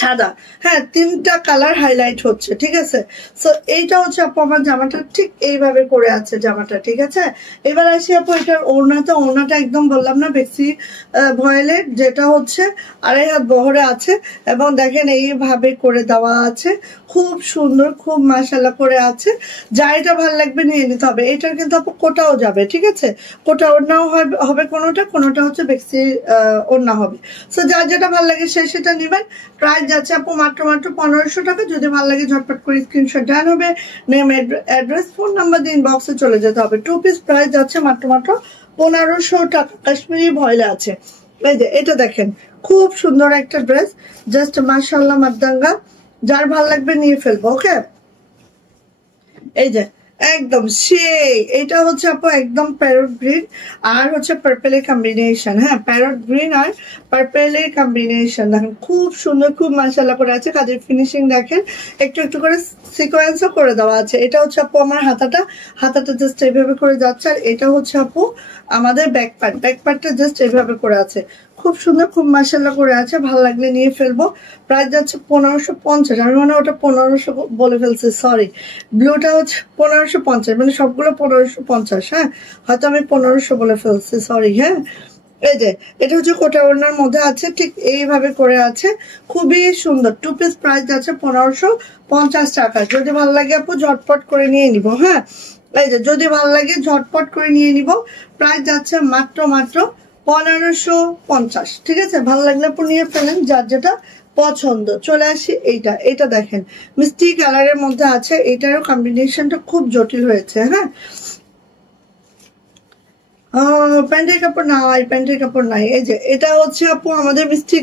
সাদা, হ্যাঁ, 3টা কালার হাইলাইট হচ্ছে, ঠিক আছে। সো এইটা হচ্ছে আপু আমার জামাটা ঠিক এইভাবে করে আছে জামাটা, ঠিক আছে। এবার আসি আপু এটার ওড়নাটা একদম বললাম না বেক্সি ভয়েলের, যেটা হচ্ছে 2.5 হাত বহরে আছে। এবং দেখেন এইভাবে করে দেওয়া আছে, খুব সুন্দর, খুব মাশাআল্লাহ করে আছে। যা এটা ভালো লাগবে নিয়ে নিতে হবে। এটার কিন্তু আপু কোটাও যাবে, ঠিক আছে, কোটা ওড়নাও হবে, কোনোটা হচ্ছে বেক্সি ওড়না হবে। সো যার যেটা ভালো লাগে সেটা নেবেন। প্রাইস যাচ্ছে আপু মাত্র 1500 টাকা। যদি ভালো লাগে ঝটপট করে স্ক্রিনশট ডান হবে, নেম, অ্যাড্রেস, ফোন নাম্বার দিয়ে ইনবক্সে চলে যেতে হবে। 2 পিস প্রাইস যাচ্ছে মাত্র 1500 টাকা। কাশ্মীরি ভয়েলে আছে। এই যে এটা দেখেন, খুব সুন্দর একটা ড্রেস, জাস্ট মাশাআল্লাহ মাদ্দাঙ্গা। যার ভালো লাগবে নিয়ে ফেলবো। ওকে, এই যে একদম সেই, এটা হচ্ছে আপু একদম প্যারট গ্রিন আর হচ্ছে পার্পেলের কম্বিনেশন, হ্যাঁ, প্যারট গ্রিন আর পার্পেলের কম্বিনেশন। দেখেন খুব সুন্দর, খুব মাশাআল্লাহ করে আছে। কাজের ফিনিশিং দেখেন, একটু একটু করে সিকোয়েন্সও করে দেওয়া আছে। এটা হচ্ছে আপু আমার হাতাটা জাস্ট এইভাবে করে যাচ্ছে। আর এটা হচ্ছে আপু আমাদের ব্যাক পার্টটা জাস্ট এইভাবে করে আছে। খুব সুন্দর, খুব মাশাআল্লাহ করে আছে, ভালো লাগলে নিয়ে ফেলবো। প্রাইস যাচ্ছে 1550। আমি মনে হয় ওটা 1500 বলে ফেলছি, সরি। ব্লুটা হচ্ছে 1550, মানে সবগুলো 1550। হ্যাঁ, হয়তো আমি 1500 বলে ফেলছি, সরি। হ্যাঁ, এই যে এটা হচ্ছে কোটা ওড়নার মধ্যে আছে, ঠিক এইভাবে করে আছে, খুবই সুন্দর। 2 পিস প্রাইস আছে 1550 টাকা। যদি ভালো লাগে আপু ঝটপট করে নিয়ে নিব। হ্যাঁ, এই যে যদি ভালো লাগে ঝটপট করে নিয়ে নিব। প্রাইস যাচ্ছে মাত্র 1550। ঠিক আছে, ভালো লাগলে আপু নিয়ে ফেলেন, যার যেটা পছন্দ। চলে আসি এটা দেখেন, মিষ্টি কালারের মধ্যে আছে, এটারও কম্বিনেশনটা খুব জটিল হয়েছে। হ্যাঁ, প্যান্টের কাপড় নাই, প্যান্টের কাপড় নাই। এই যে এটা হচ্ছে আপু আমাদের মিষ্টি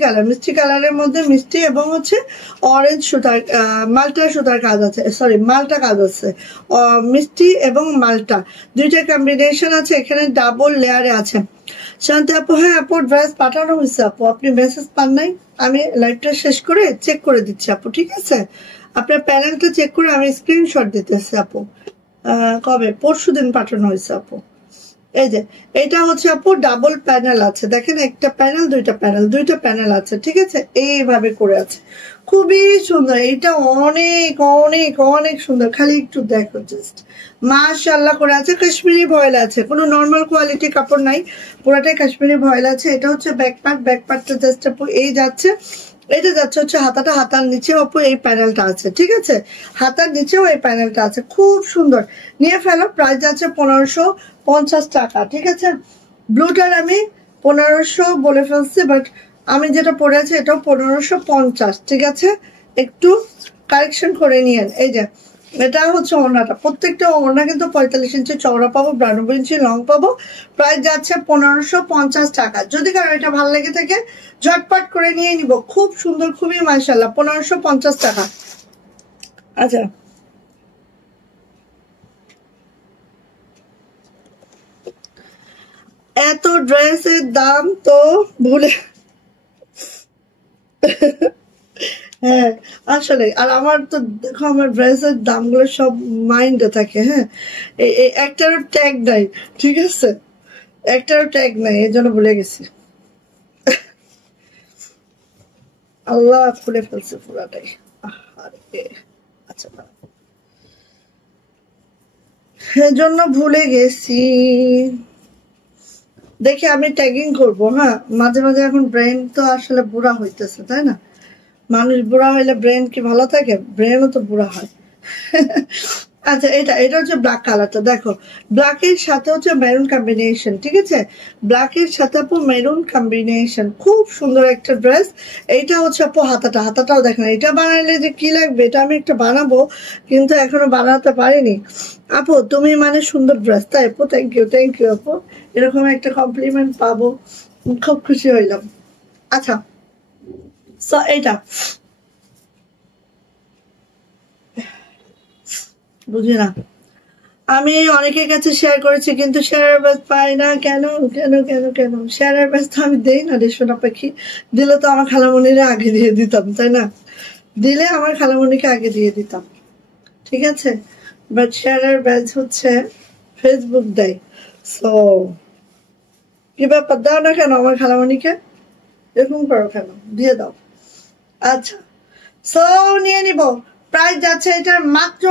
কালারের মধ্যে মিষ্টি এবং হচ্ছে অরেঞ্জ সুতার, মাল্টা সুতার কাজ আছে, সরি মাল্টা কাজ আছে। মিষ্টি এবং মাল্টা দুইটা কম্বিনেশন আছে, এখানে ডাবল লেয়ারে আছে। শান্তি আপু, হ্যাঁ আপু ড্রেস পাঠানো হয়েছে আপু, আপনি মেসেজ পান নাই? আমি লাইভটা শেষ করে চেক করে দিচ্ছি আপু, ঠিক আছে? আপনার প্যানেলটা চেক করে আমি স্ক্রিনশট দিতেছি আপু। কবে? পরশুদিন পাঠানো হয়েছে আপু। এই যে এটা হচ্ছে আপু ডাবল প্যানেল আছে, দেখেন একটা প্যানেল, দুইটা প্যানেল আছে। ঠিক আছে, এইভাবে করে আছে, খুবই সুন্দর। এটা অনেক অনেক অনেক সুন্দর, খালি একটু দেখো জাস্ট, মাশাআল্লাহ করে আছে। কাশ্মীরি ভয়েল আছে, কোনো নর্মাল কোয়ালিটি কাপড় নাই, পুরাটাই কাশ্মীরি ভয়েল আছে। এটা হচ্ছে ব্যাক পার্টটা জাস্ট আপু এই যাচ্ছে, এটা যাচ্ছে হচ্ছে হাতাটা, হাতার নিচেও আপু এই প্যানেলটা আছে। ঠিক আছে, হাতার নিচেও এই প্যানেলটা আছে, খুব সুন্দর। নিয়ে ফেলো, প্রাইস আছে 1550 টাকা। ঠিক আছে, ব্লুটার আমি 1500 বলে ফেলছি, বাট আমি যেটা পরে আছি এটাও 1550। ঠিক আছে, একটু কারেকশন করে নিয়েন। এই যে এটা হচ্ছে ওড়নাটা, প্রত্যেকটা ওড়না কিন্তু 45 ইঞ্চি চওড়া পাবো, 92 ইঞ্চি লং পাবো। প্রাইস যাচ্ছে 1550 টাকা। যদি কারো এটা ভালো লেগে থাকে ঝটপট করে নিয়ে নিব, খুব সুন্দর, খুবই মাশাআল্লাহ, 1550 টাকা। আচ্ছা, এত ড্রেসের দাম তো ভুলে, হ্যাঁ আসলে, আর আমার তো দেখো আমার ড্রেসের দামগুলো সব মাইন্ডে থাকে। হ্যাঁ, একটারও ট্যাগ নাই, ঠিক আছে, একটারও ট্যাগ নাই, এই জন্য ভুলে গেছি। আল্লাহ, খুলে ফেলছে পুরাটাই। আচ্ছা, এই জন্য ভুলে গেছি। দেখি আমি ট্যাগিং করব। হ্যাঁ, মাঝে মাঝে এখন ব্রেন তো আসলে বুড়া হইতেছে, তাই না? মানুষ বুড়া হইলে ব্রেন কি ভালো থাকে? ব্রেনও তো বুড়া হয়। আচ্ছা, এটা হচ্ছে ব্ল্যাক কালারটা, দেখো ব্ল্যাকের সাথে হচ্ছে মেরুন কম্বিনেশন। ঠিক আছে, ব্ল্যাকের সাথে আপু মেরুন কম্বিনেশন, খুব সুন্দর একটা ড্রেস। এইটা হচ্ছে আপু হাতাটাও দেখেন, এটা বানাইলে যে কি লাগবে, এটা আমি একটা বানাবো কিন্তু এখনো বানাতে পারিনি। আপু তুমি মানে সুন্দর ড্রেস, তাই আপু? থ্যাংক ইউ আপু, এরকম একটা কমপ্লিমেন্ট পাবো, খুব খুশি হইলাম। আচ্ছা, সো এইটা বুঝি না, আমি অনেকের কাছে শেয়ার করেছি কিন্তু শেয়ারের ব্যাস পাই না, কেন কেন কেন কেন? শেয়ারের ব্যাস তো আমি দেই না রে সোনা পাখি, দিলে তো আমার খালামণিরে আগে দিয়ে দিতাম, তাই না? দিলে আমার খালামণিকে আগে দিয়ে দিতাম, ঠিক আছে? বাট শেয়ারের ব্যাচ হচ্ছে ফেসবুক দেয়। সো কি ব্যাপার, দাও না কেন আমার খালামণিকে, এরকম করো কেন, দিয়ে দাও। আচ্ছা, সো নিয়ে নিব। প্রাইস যাচ্ছে এটার মাত্র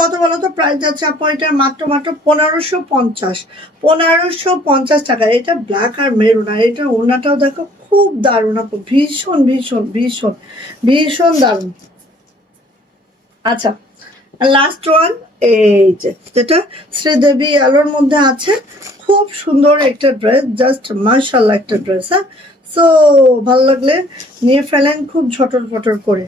কত বলো তো? প্রাইস যাচ্ছে আপু এটার মাত্র 1550 টাকা। এটা ব্ল্যাক আর মেরুন, আর এটা ওড়নাটাও দেখো খুব দারুণ আপু, ভীষণ ভীষণ ভীষণ ভীষণ দারুণ। আচ্ছা, লাস্ট ওয়ান, এই যে যেটা শ্রীদেবী আলোর মধ্যে আছে, খুব সুন্দর একটা ড্রেস, জাস্ট মাশাআল্লাহ একটা ড্রেস। হ্যাঁ, সো ভালো লাগলে নিয়ে ফেলেন খুব ঝটর ফটর করে।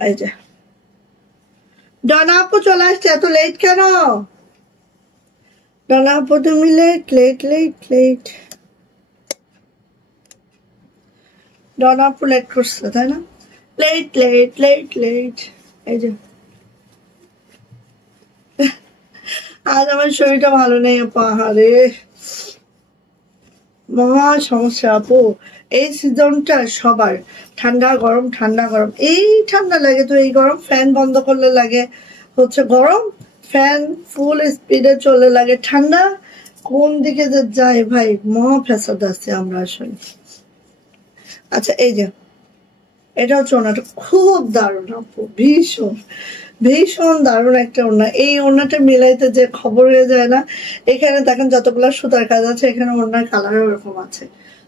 এই যে ডনা আপু চলে আসছে, এত লেট কেন? ডনা আপু তুমি লেট, ডনা আপু লেট করছে, তাই না? লেট। এই যে আজ আমার শরীরটা ভালো নেই আপু, আহারে মহা সমস্যা আপু। এই সিজনটা সবার ঠান্ডা গরম, এই ঠান্ডা লাগে তো এই গরম, ফ্যান বন্ধ করলে লাগে হচ্ছে গরম, ফ্যান ফুল স্পিডে চলে লাগে ঠান্ডা, কোন দিকে যে যাই ভাই, মহা ফ্যাসাদ আছে আমরা আসলে। আচ্ছা এই যে এটা হচ্ছে ওনাটা, খুব দারুণ আপু, ভীষণ ভীষণ দারুণ একটা ওড়না। এই ওড়নাটা মিলাইতে যে খবর হয়ে যায় না। এখানে দেখেন যতগুলো সুতার কাজ আছে, এখানে ওড়নার কালার ওরকম আছে।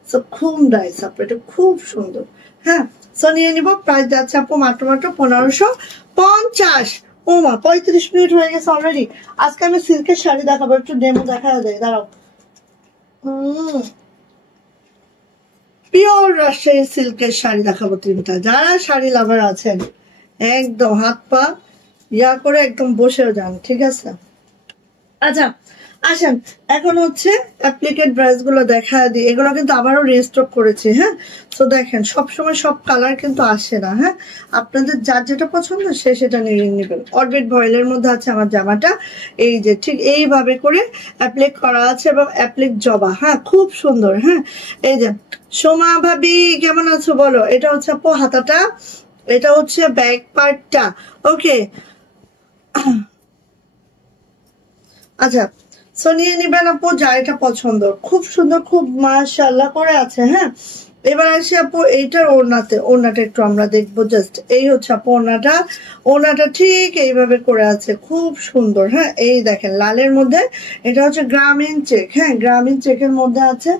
সো খুব নাইস আপু, এটা খুব সুন্দর। হ্যাঁ, সো নিয়ে নিবো। প্রাইস যাচ্ছে আপু মাত্র 1550। ও মা, 35 মিনিট হয়ে গেছে অলরেডি। আজকে আমি সিল্কের শাড়ি দেখাবো, একটু ডেমো দেখা যায়, দাঁড়াও। পিওর রাজশাহী সিল্কের শাড়ি দেখাবো তিনটা। যারা শাড়ি লাভার আছেন একদম হাত পা ইয়া করে একদম বসেও যান, ঠিক আছে? আচ্ছা আসেন, এখন হচ্ছে অ্যাপ্লিকেট ব্রাশ গুলো দেখা দিই। এগুলো কিন্তু আবারও রিস্টক করেছি। হ্যাঁ, তো দেখেন সবসময় সব কালার কিন্তু আসে না। হ্যাঁ, আপনাদের যার যেটা পছন্দ সে সেটা নিয়ে নেবেন। অরবিট ভয়েলের মধ্যে আছে আমার জামাটা, এই যে ঠিক এইভাবে করে অ্যাপ্লিক করা আছে এবং অ্যাপ্লিক জবা। হ্যাঁ, খুব সুন্দর। হ্যাঁ, এই যে সোমা ভাবি কেমন আছো বলো। এটা হচ্ছে আপু হাতাটা, এটা হচ্ছে ব্যাক পার্টটা। ওকে, আচ্ছা সো নিয়ে নিবেন আপু যা এটা পছন্দ। খুব সুন্দর, খুব মাশাআল্লাহ করে আছে। হ্যাঁ, এবার আসি আপু এইটার ওড়নাতে। ওড়নাটা একটু আমরা দেখবো, জাস্ট এই হচ্ছে আপু ওড়নাটা। ওড়নাটা ঠিক এইভাবে করে আছে, খুব সুন্দর। হ্যাঁ, এই দেখেন লালের মধ্যে, এটা হচ্ছে গ্রামীণ চেক। হ্যাঁ, গ্রামীণ চেকের মধ্যে আছে।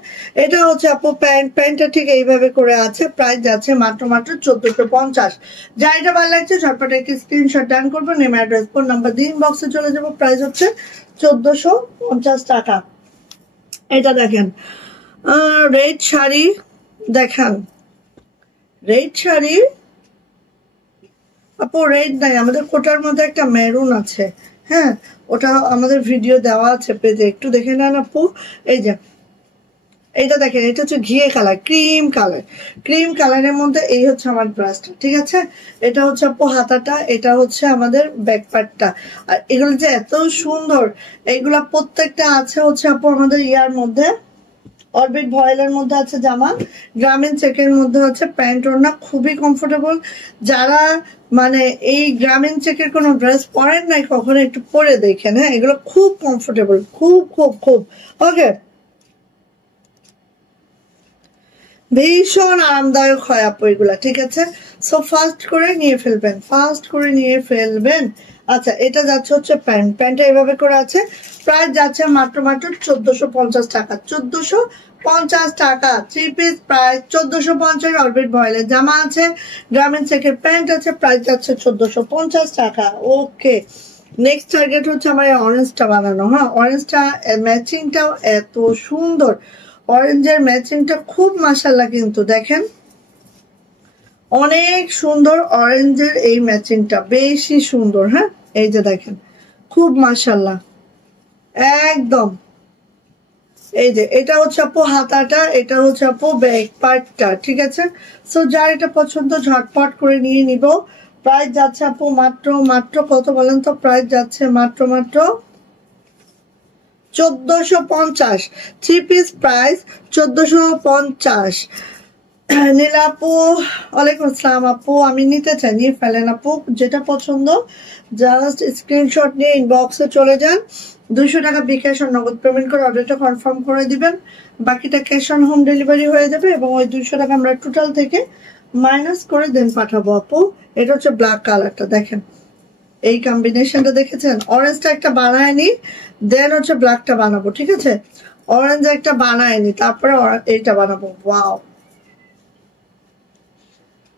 এটা হচ্ছে আপু প্যান্ট, প্যান্টটা ঠিক এইভাবে করে আছে। প্রাইস যাচ্ছে মাত্র 1450। যা এটা ভালো লাগছে ঝটপট একটি স্ক্রিনশট ডান করবো, নেম অ্যাড্রেস ফোন নাম্বার দিন বক্সে চলে যাবো। প্রাইস হচ্ছে 1450 টাকা। এটা দেখেন রেড শাড়ি, দেখান রেড শাড়ি আপু। রেড নাই, আমাদের কোটার মধ্যে একটা মেরুন আছে। হ্যাঁ, ওটা আমাদের ভিডিও দেওয়া আছে পেজে, একটু দেখে নেন আপু। এই যে এইটা দেখেন, এটা হচ্ছে ঘিয়ে কালার, ক্রিম কালার। ক্রিম কালারের মধ্যে এই হচ্ছে আমার ব্রাশটা, ঠিক আছে? এটা হচ্ছে আপু হাতাটা, এটা হচ্ছে আমাদের ব্যাক পার্টটা। আর এগুলো যে এত সুন্দর, এইগুলা প্রত্যেকটা আছে হচ্ছে আপু আমাদের ইয়ার মধ্যে, অরবিট ভয়েলের মধ্যে আছে জামা, গ্রামীণ চেকের মধ্যে হচ্ছে প্যান্ট। ওড়না খুবই কমফোর্টেবল। যারা মানে এই গ্রামীণ চেকের কোনো ড্রেস পরেন নাই কখনো, একটু পরে দেখেন। হ্যাঁ, এগুলো খুব কমফোর্টেবল, খুব খুব খুব। ওকে, ভীষণ আরামদায়ক হয় আপু এগুলা, ঠিক আছে? সো ফাস্ট করে নিয়ে ফেলবেন, ফাস্ট করে নিয়ে ফেলবেন। আচ্ছা, এটা যাচ্ছে হচ্ছে প্যান্ট, প্যান্টটা এভাবে করে আছে। প্রাইস যাচ্ছে মাত্র 1450 টাকা। 1450 টাকা। 3 পিস প্রাইস 1450। অরবিট ভয়েলের জামা আছে, গ্রামীণ চেকের প্যান্ট আছে, প্রাইস যাচ্ছে 1450 টাকা। ওকে, নেক্সট টার্গেট হচ্ছে আমার অরেঞ্জটা বানানো। হ্যাঁ, অরেঞ্জটা ম্যাচিংটাও এত সুন্দর। অরেঞ্জের ম্যাচিংটা খুব মাশাআল্লাহ, কিন্তু দেখেন অনেক সুন্দর। অরেঞ্জের এই ম্যাচিংটা বেশি সুন্দর। হ্যাঁ, এই যে দেখেন খুব মাশাআল্লাহ একদম। এই যে এটা হচ্ছে আপু হাতাটা, এটা হচ্ছে আপু ব্যাক পার্টটা, ঠিক আছে? সো যার এটা পছন্দ ঝটপট করে নিয়ে নিব। প্রাইস যাচ্ছে আপু মাত্র কত বলেন তো? প্রাইস যাচ্ছে মাত্র 1450। 3 পিস প্রাইস 1450। নীলা আপু ওয়ালাইকুম আসসালাম আপু, আমি নিতে চাই, নিয়ে ফেলেন আপু। যেটা পছন্দ জাস্ট স্ক্রিনশট নিয়ে ইনবক্সে চলে যান। 200 টাকা বিকাশ আর নগদ পেমেন্ট করে অর্ডারটা কনফার্ম করে দিবেন। বাকিটা ক্যাশ অন হোম ডেলিভারি হয়ে যাবে এবং ওই 200 টাকা আমরা টোটাল থেকে মাইনাস করে দেন পাঠাবো আপু। এটা হচ্ছে ব্ল্যাক কালারটা, দেখেন এই কম্বিনেশনটা দেখেছেন? অরেঞ্জটা একটা বানায় নি, দেন হচ্ছে ব্ল্যাকটা বানাবো, ঠিক আছে? অরেঞ্জ একটা বানায় নি, তারপরে এইটা বানাবো। ওয়াও,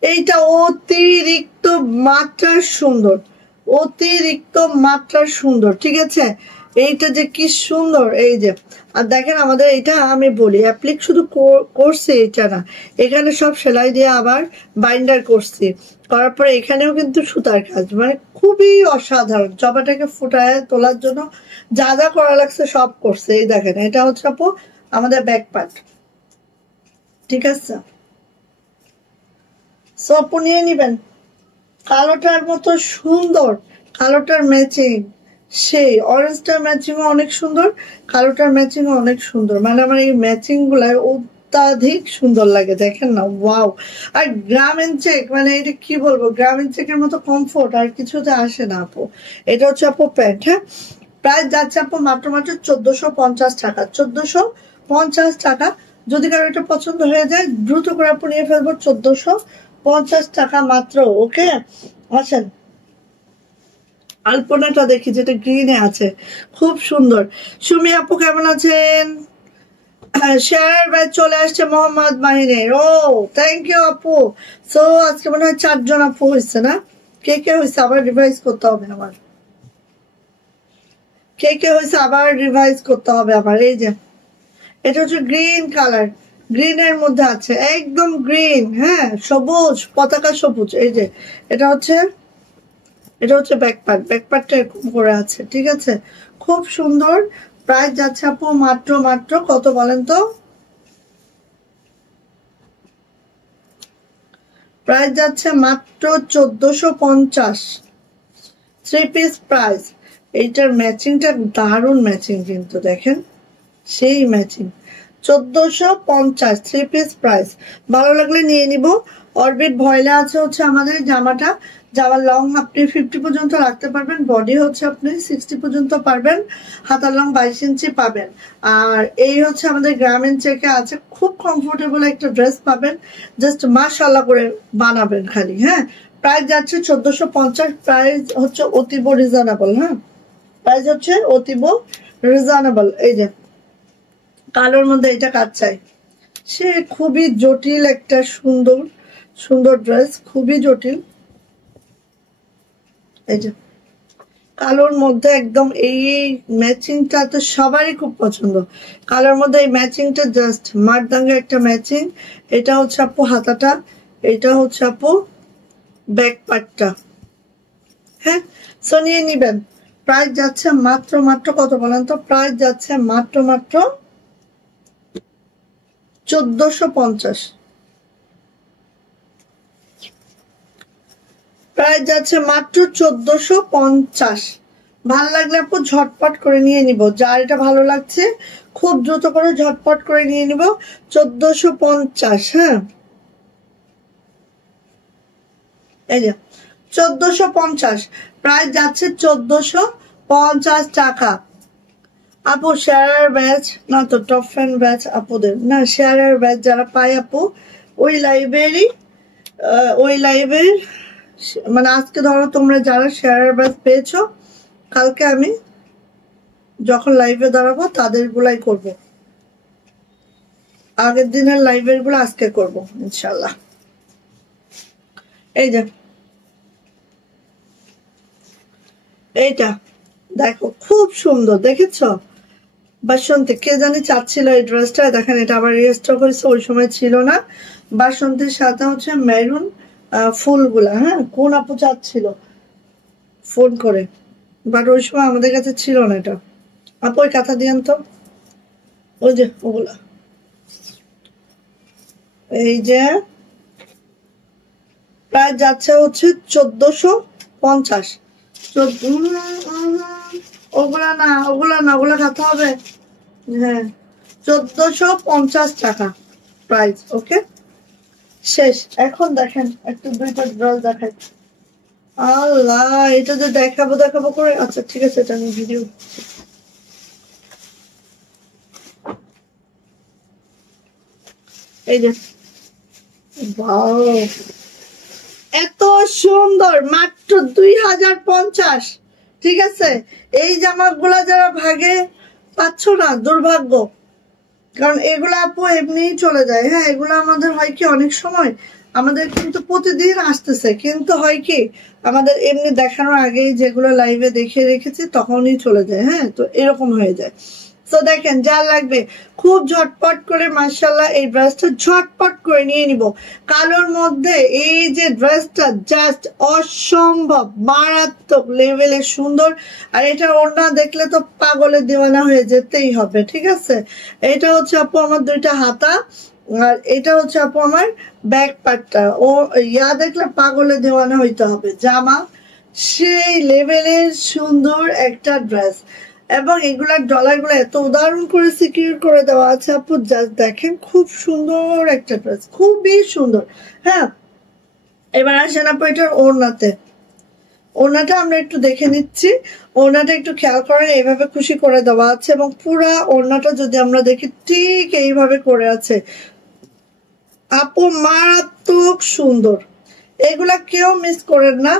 এইটা অতিরিক্ত মাত্রার সুন্দর, অতিরিক্ত মাত্রার সুন্দর, ঠিক আছে? এইটা যে কি সুন্দর, এই যে। আর দেখেন আমাদের এটা আমি বলি অ্যাপ্লিক শুধু করছি এটা না, এখানে সব সেলাই দিয়ে আবার বাইন্ডার করছি, করার পরে এখানেও কিন্তু সুতার কাজ, মানে খুবই অসাধারণ। জবাটাকে ফুটায় তোলার জন্য যা যা করা লাগছে সব করছে। এই দেখেন এটা হচ্ছে আপু আমাদের ব্যাক পার্ট, ঠিক আছে? সো আপু নিয়ে নিবেন। কালোটার মতো সুন্দর, কালোটার ম্যাচিং সেই, অরেঞ্জটার ম্যাচিং অনেক সুন্দর, কালোটার ম্যাচিং অনেক সুন্দর। মানে আমার এই ম্যাচিং গুলা অত্যাধিক সুন্দর লাগে, দেখেন না? ওয়াও। আর গ্রামীণ চেক, মানে এটা কি বলবো, গ্রামীণ চেকের মতো কমফোর্ট আর কিছুতে আসে না আপু। এটা হচ্ছে আপু প্যান্ট। হ্যাঁ, প্রাইস যাচ্ছে আপু মাত্র 1450 টাকা, 1450 টাকা। যদি কারো এটা পছন্দ হয়ে যায় দ্রুত করে আপু নিয়ে ফেলবো, 1450 টাকা মাত্র। ওকে, আসেন আলপনাটা দেখি যেটা গ্রিনে আছে, খুব সুন্দর। সুমি আপু কেমন আছেন? শেয়ার ব্যাচ চলে আসছে মোহাম্মদ মাহিনের। ও থ্যাংক ইউ আপু। সো আজকে মনে হয় 4 জন আপু হয়েছে না? কে কে হয়েছে আবার রিভাইজ করতে হবে আমার, কে কে হয়েছে আবার রিভাইজ করতে হবে আমার। এই যে এটা হচ্ছে গ্রিন কালার, গ্রিনের মধ্যে আছে একদম গ্রিন, হ্যাঁ সবুজ, পতাকা সবুজ। এই যে এটা হচ্ছে ব্যাকপার্ট, ব্যাকপার্টটা এরকম করে আছে, ঠিক আছে, খুব সুন্দর। প্রাইস যাচ্ছে আপু মাত্র কত বলেন তো? প্রাইস যাচ্ছে মাত্র 1450, 3 পিস প্রাইস। এইটার ম্যাচিংটা দারুণ ম্যাচিং কিন্তু, দেখেন সেই ম্যাচিং। 1450, 3 piece price. ভালো লাগলে নিয়ে নিব। অরবিট ভয়েলে আছে হচ্ছে আমাদের জামাটা, জামার লং আপনি 50 পর্যন্ত রাখতে পারবেন, বডি হচ্ছে আপনি 60 পর্যন্ত পারবেন, হাতার লং 22 ইঞ্চি পাবেন। আর এই হচ্ছে আমাদের গ্রামীণ চেকে আছে, খুব কমফোর্টেবল একটা ড্রেস পাবেন, জাস্ট মাশাআল্লাহ করে বানাবেন খালি। হ্যাঁ, প্রাইস যাচ্ছে 1450, প্রাইস হচ্ছে অতীব রিজনেবল। হ্যাঁ, প্রাইস হচ্ছে অতীব রিজনেবল। এই যে কালোর মধ্যে এটা কাজ চাই, সে খুবই জটিল একটা সুন্দর সুন্দর ড্রেস, খুবই জটিল। এই যে কালোর মধ্যে একদম এই ম্যাচিংটা তো সবারই খুব পছন্দ, কালোর মধ্যে এই ম্যাচিংটা জাস্ট মারদাঙ্গা একটা ম্যাচিং। এটা হচ্ছে আপু হাতাটা, এটা হচ্ছে আপু ব্যাক পার্টটা। হ্যাঁ, সো নিয়ে নিবেন। প্রাইস যাচ্ছে মাত্র কত বলেন তো? প্রাইস যাচ্ছে মাত্র 1450, প্রাইস যাচ্ছে মাত্র 1450। ভালো লাগলে আপু ঝটপট করে নিয়ে নিব, যার এটা ভালো লাগছে খুব দ্রুত করে ঝটপট করে নিয়ে নিব। 1450। হ্যাঁ, এই যে 1450, প্রাইস যাচ্ছে 1450 টাকা। আপু শেয়ার ব্যাচ না তো, টপ ফ্যান ব্যাচ আপুদের না, শেয়ার ব্যাচ যারা পায় আপু ওই লাইভের মানে আজকে ধরো তোমরা যারা শেয়ার ব্যাচ পেয়েছো, কালকে আমি যখন লাইভে দাঁড়াবো তাদের গুলাই করবো, আগের দিনের লাইভের গুলো আজকে করবো ইনশাল্লাহ। এই যে এইটা দেখো খুব সুন্দর, দেখেছো? বাসন্তী কে জানি চাচ্ছিল এই ড্রেসটা, দেখেন এটা আবার রিস্টক হয়েছে, ওই সময় ছিল না। বাসন্তীর সাথে হচ্ছে মেরুন ফুলগুলা, হ্যাঁ কোন আপু চাচ্ছিল ফোন করে, বাট ওই সময় আমাদের কাছে ছিল না এটা। আপু ওই কাঁথা দিয়েন তো, ওই যে ওগুলা। এই যে প্রায় যাচ্ছে হচ্ছে 1450। ওগুলা না ওগুলা খাতে হবে। হ্যাঁ, 1450 টাকা প্রাইস। ওকে, শেষ। এখন দেখেন একটু দুইটা ড্রেস দেখাই। আল্লাহ, এটা যে দেখাবো করে, আচ্ছা ঠিক আছে, এটা আমি ভিডিও। এই যে এত সুন্দর, মাত্র 2050। ঠিক আছে, এই জামাগুলা যারা ভাগে পাচ্ছ না, দুর্ভাগ্য, কারণ এগুলো আপু এমনিই চলে যায়। হ্যাঁ, এগুলো আমাদের হয় কি অনেক সময় আমাদের কিন্তু প্রতিদিন আসতেছে, কিন্তু হয় কি আমাদের এমনি দেখানোর আগেই যেগুলো লাইভে দেখিয়ে রেখেছি তখনই চলে যায়। হ্যাঁ, তো এরকম হয়ে যায়। তো দেখেন যা লাগবে খুব ঝটপট করে, মাশাআল্লাহ এই ড্রেসটা ঝটপট করে নিয়ে নিব। কালোর মধ্যে এই যে ড্রেসটা জাস্ট অসম্ভব মারাত্মক লেভেলের সুন্দর, আর এটা ওড়না দেখলে তো পাগলের দিওয়ানা হয়ে যেতেই হবে। ঠিক আছে, এটা হচ্ছে আপু আমার দুইটা হাতা, আর এটা হচ্ছে আপু আমার ব্যাক পার্টটা। ও ইয়া দেখলে পাগলের দিওয়ানা হইতে হবে। জামা সেই লেভেলের সুন্দর একটা ড্রেস, এবং এগুলার ডলার গুলো এত উদাহরণ করে সিকিউর করে দেওয়া আছে আপু, জাস্ট দেখেন খুব সুন্দর একটা ড্রেস, খুবই সুন্দর। হ্যাঁ, এবার আসেন আপু এটার ওড়নাতে। ওনাটা আমরা একটু দেখে নিচ্ছি, ওনাটা একটু খেয়াল করেন, এইভাবে খুশি করে দেওয়া আছে এবং পুরা ওনাটা যদি আমরা দেখি ঠিক এইভাবে করে আছে আপু, মারাত্মক সুন্দর। এগুলা কেউ মিস করেন না,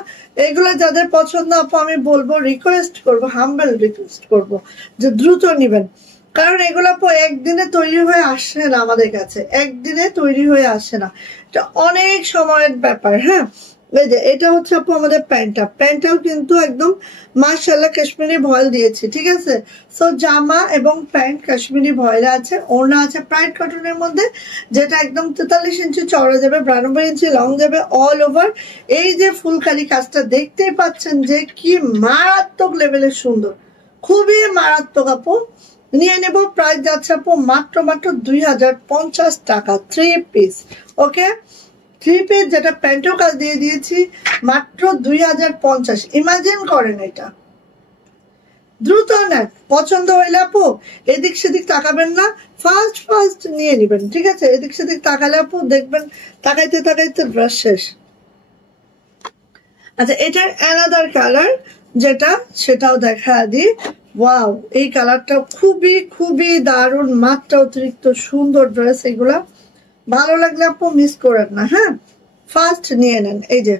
এগুলা যাদের পছন্দ আপু আমি বলবো, রিকোয়েস্ট করবো, হাম্বল রিকোয়েস্ট করবো যে দ্রুত নিবেন, কারণ এগুলো আপু একদিনে তৈরি হয়ে আসে না, আমাদের কাছে একদিনে তৈরি হয়ে আসে না, এটা অনেক সময়ের ব্যাপার। হ্যাঁ, এই যে এটা হচ্ছে আপু আমাদের প্যান্টটাও কিন্তু একদম মাশাআল্লাহ কাশ্মীরি ভয়েল দিয়েছি, ঠিক আছে। সো জামা এবং প্যান্ট কাশ্মীরি ভয়েলে আছে, ওড়না আছে প্রাইড কটনের মধ্যে, যেটা একদম 43 ইঞ্চি চওড়া যাবে, 92 ইঞ্চি লং যাবে অল ওভার। এই যে ফুলকারি কাজটা দেখতেই পাচ্ছেন যে কি মারাত্মক লেভেলের সুন্দর, খুবই মারাত্মক আপু। নিয়ে নেব, প্রাইস যাচ্ছে আপু মাত্র 2050 টাকা 3 পিস। ওকে, 3 পিস যেটা প্যান্টও কাজ দিয়ে দিয়েছি মাত্র 2050। ইমাজিন করেন, এটা দ্রুত নেন, পছন্দ হইলে আপু এদিক সেদিক তাকাবেন না, ফার্স্ট নিয়ে নিবেন, ঠিক আছে। এদিক সেদিক তাকালে আপু দেখবেন তাকাইতে তাকাইতে ড্রেস শেষ। আচ্ছা, এটার অ্যানাদার কালার যেটা, সেটাও দেখা দিই। ওয়াও, এই কালারটা খুবই খুবই দারুণ, মাত্রা অতিরিক্ত সুন্দর ড্রেস। এগুলা ভালো লাগলে আপু মিস করেন না। হ্যাঁ, ফার্স্ট নিয়ে নেন। এই যে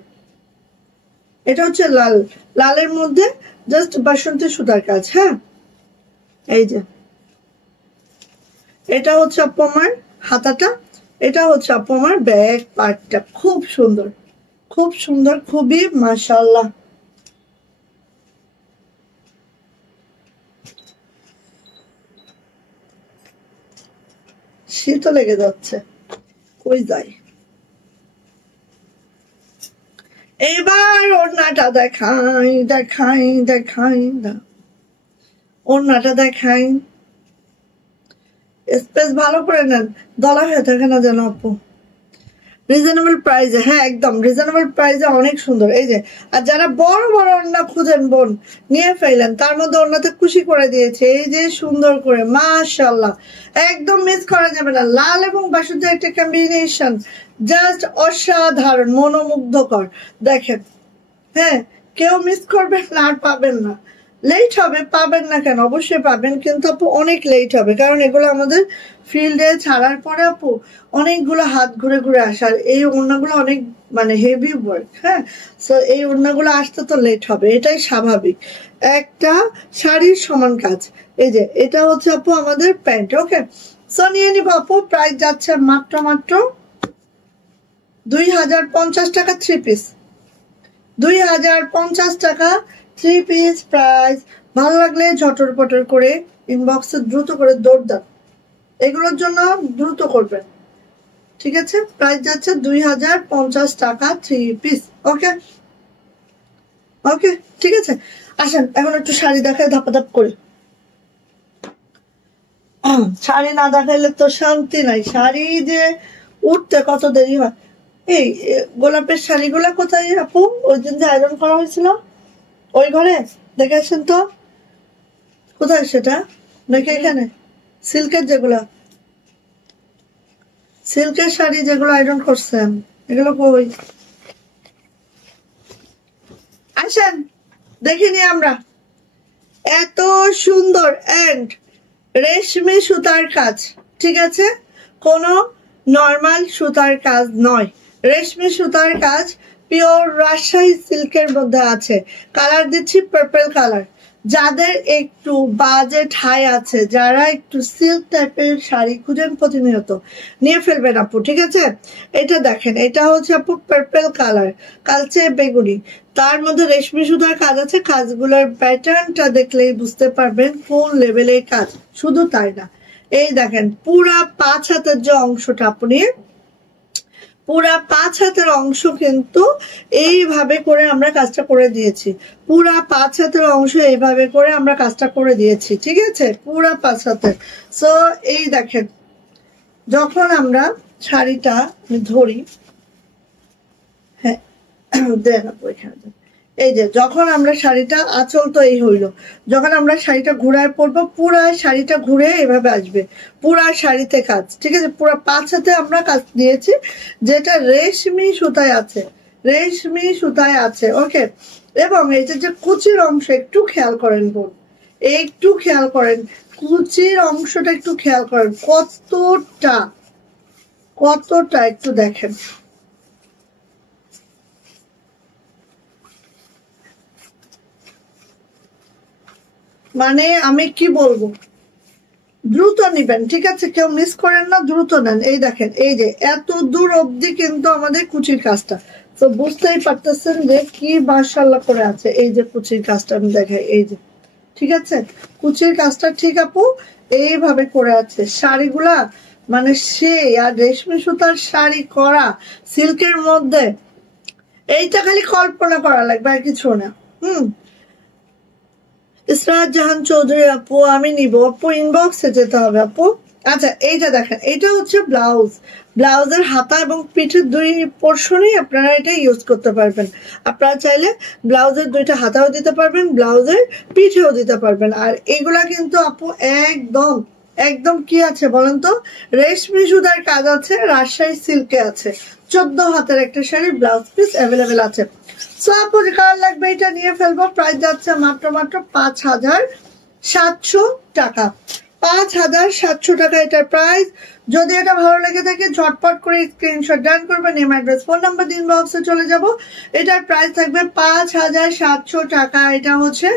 এটা হচ্ছে লাল, লালের মধ্যে জাস্ট বাসন্তী সুতার কাজ। হ্যাঁ, এই যে এটা হচ্ছে আপু আমার হাতাটা, এটা হচ্ছে আপু আমার ব্যাক পার্টটা। খুব সুন্দর, খুব সুন্দর, খুবই মাশাআল্লাহ। শীতও লেগে যাচ্ছে, কই যাই। এবার ওড়নাটা দেখাই দেখাই দেখাই, ওড়নাটা দেখাই। স্পেস ভালো করে নেন, দলা হয়ে থাকে না যেন আপু। রিজনেবল প্রাইসে, হ্যাঁ একদম রিজনেবল প্রাইসে, অনেক সুন্দর। এই যে, আর যারা বড় বড় ওড়না খুঁজেন বোন, নিয়ে ফেলেন, তার মধ্যে ওড়নাতে খুশি করে দিয়েছে এই যে সুন্দর করে, মাশাআল্লাহ, একদম মিস করা যাবে না। লাল এবং বাসন্তী একটা কম্বিনেশন, জাস্ট অসাধারণ, মনোমুগ্ধকর। দেখেন, হ্যাঁ, কেউ মিস করবেন না, আর পাবেন না। লেট হবে, পাবেন না কেন, অবশ্যই পাবেন, কিন্তু আপু অনেক লেট হবে, কারণ এগুলো আমাদের ফিল্ডে ছাড়ার পরে আপু অনেকগুলো হাত ঘুরে ঘুরে আসার, এই ওড়নাগুলো অনেক মানে হেভি ওয়ার্ক। হ্যাঁ, সো এই ওড়নাগুলো আসতে তো লেট হবে, এটাই স্বাভাবিক। একটা শাড়ির সমান কাজ। এই যে এটা হচ্ছে আপু আমাদের প্যান্ট। ওকে, সো নিয়ে নিব আপু, প্রাইস যাচ্ছে মাত্র 2050 টাকা 3 পিস। 2050 টাকা 3 পিস প্রাইস। ভালো লাগলে ঝটর পটর করে ইনবক্সে দ্রুত করে দৌড় দেন, এগুলোর জন্য দ্রুত করবেন, ঠিক আছে। প্রাইস যাচ্ছে 2050 টাকা 3 পিস। ওকে ওকে, ঠিক আছে। আসেন এখন একটু শাড়ি দেখায় ধাপাধাপ করে। শাড়ি না দেখাইলে তো শান্তি নাই, শাড়ি যে উঠতে কত দেরি হয়। এই গোলাপের শাড়িগুলা কোথায় আপু, ওই দিন যে আয়রন করা হয়েছিল ওই ঘরে, দেখে আসেন তো কোথায় সেটা, দেখে এখানে সিল্কের, যেগুলো সিল্কের শাড়ি যেগুলো আয়রন করছেন, এগুলো কই, আসেন দেখিনি আমরা। এত সুন্দর এন্ড রেশমি সুতার কাজ, ঠিক আছে, কোনো নর্মাল সুতার কাজ নয়, রেশমি সুতার কাজ, পিওর রাজশাহী সিল্কের মধ্যে আছে। কালার দিচ্ছি পার্পল কালার। যাদের একটু বাজেট হাই আছে, যারা একটু সিল্ক টাইপের শাড়ি খুঁজেন প্রতিনিয়ত, নিয়ে ফেলবেন আপু, ঠিক আছে। এটা দেখেন, এটা হচ্ছে আপু পার্পল কালার, কালচে বেগুনি, তার মধ্যে রেশমি সুতার কাজ আছে। কাজগুলোর প্যাটার্নটা দেখলেই বুঝতে পারবেন কোন লেভেলের কাজ। শুধু তাই না, এই দেখেন পুরা 5 হাতের যে অংশটা, আপনি পুরা 5 হাতের অংশ কিন্তু এইভাবে করে আমরা কাজটা করে দিয়েছি। পুরা 5 হাতের অংশ এইভাবে করে আমরা কাজটা করে দিয়েছি, ঠিক আছে, পুরা 5 হাতের। সো এই দেখেন, যখন আমরা শাড়িটা ধরি, হ্যাঁ দেন আপু এখানে, এই যে যখন আমরা শাড়িটা, আঁচল তো এই হইলো, যখন আমরা শাড়িটা ঘুরায় পরবো, পুরা শাড়িটা ঘুরে এভাবে আসবে, পুরা শাড়িতে কাজ, ঠিক আছে। পুরা 5 হাতে আমরা কাজ দিয়েছি, যেটা রেশমি সুতায় আছে, রেশমি সুতায় আছে। ওকে, এবং এই যে কুচির অংশ একটু খেয়াল করেন বোন, একটু খেয়াল করেন কুচির অংশটা একটু খেয়াল করেন কতটা কতটা একটু দেখেন। মানে আমি কি বলবো, দ্রুত নিবেন, ঠিক আছে? কেউ মিস করেন না, দ্রুত নেন। এই দেখেন, এই যে এত দূর অবধি কিন্তু আমাদের কুচির কাজটা, তো বুঝতেই পারতেছেন যে কি মাশাআল্লাহ করে আছে। এই যে কুচির কাজটা আমি দেখাই, এই যে, ঠিক আছে? কুচির কাজটা ঠিক আপু এইভাবে করে আছে। শাড়িগুলা মানে সেই, আর রেশমি সুতার শাড়ি করা সিল্কের মধ্যে, এইটা খালি কল্পনা করা লাগবে আর কিছু না। ইসরাত জাহান চৌধুরী আপু, আমি নিব আপু, ইনবক্সে যেতে হবে আপু। আচ্ছা, এইটা দেখেন, এটা হচ্ছে ব্লাউজ, ব্লাউজের হাতা এবং পিঠের দুই পোর্শনই আপনারা এটা ইউজ করতে পারবেন। আপনারা চাইলে ব্লাউজের দুইটা হাতাও দিতে পারবেন, ব্লাউজের পিঠেও দিতে পারবেন। আর এগুলা কিন্তু আপু একদম একদম কি আছে বলেন তো, রেশমি সুতার কাজ আছে, রাজশাহী সিল্কে আছে। 14 হাতের একটা শাড়ি, ব্লাউজ পিস অ্যাভেলেবেল আছে। সো আপু যে কালার লাগবে এটা নিয়ে ফেলবো। প্রাইস যাচ্ছে মাত্র 5,700 টাকা। 5,700 টাকা এটার প্রাইস। যদি এটা ভালো লেগে থাকে ঝটপট করে স্ক্রিনশট ডান করবেন, নেম অ্যাড্রেস ফোন নাম্বার দিন, বক্সে চলে যাব। এটার প্রাইস থাকবে 5,700 টাকা। এটা হচ্ছে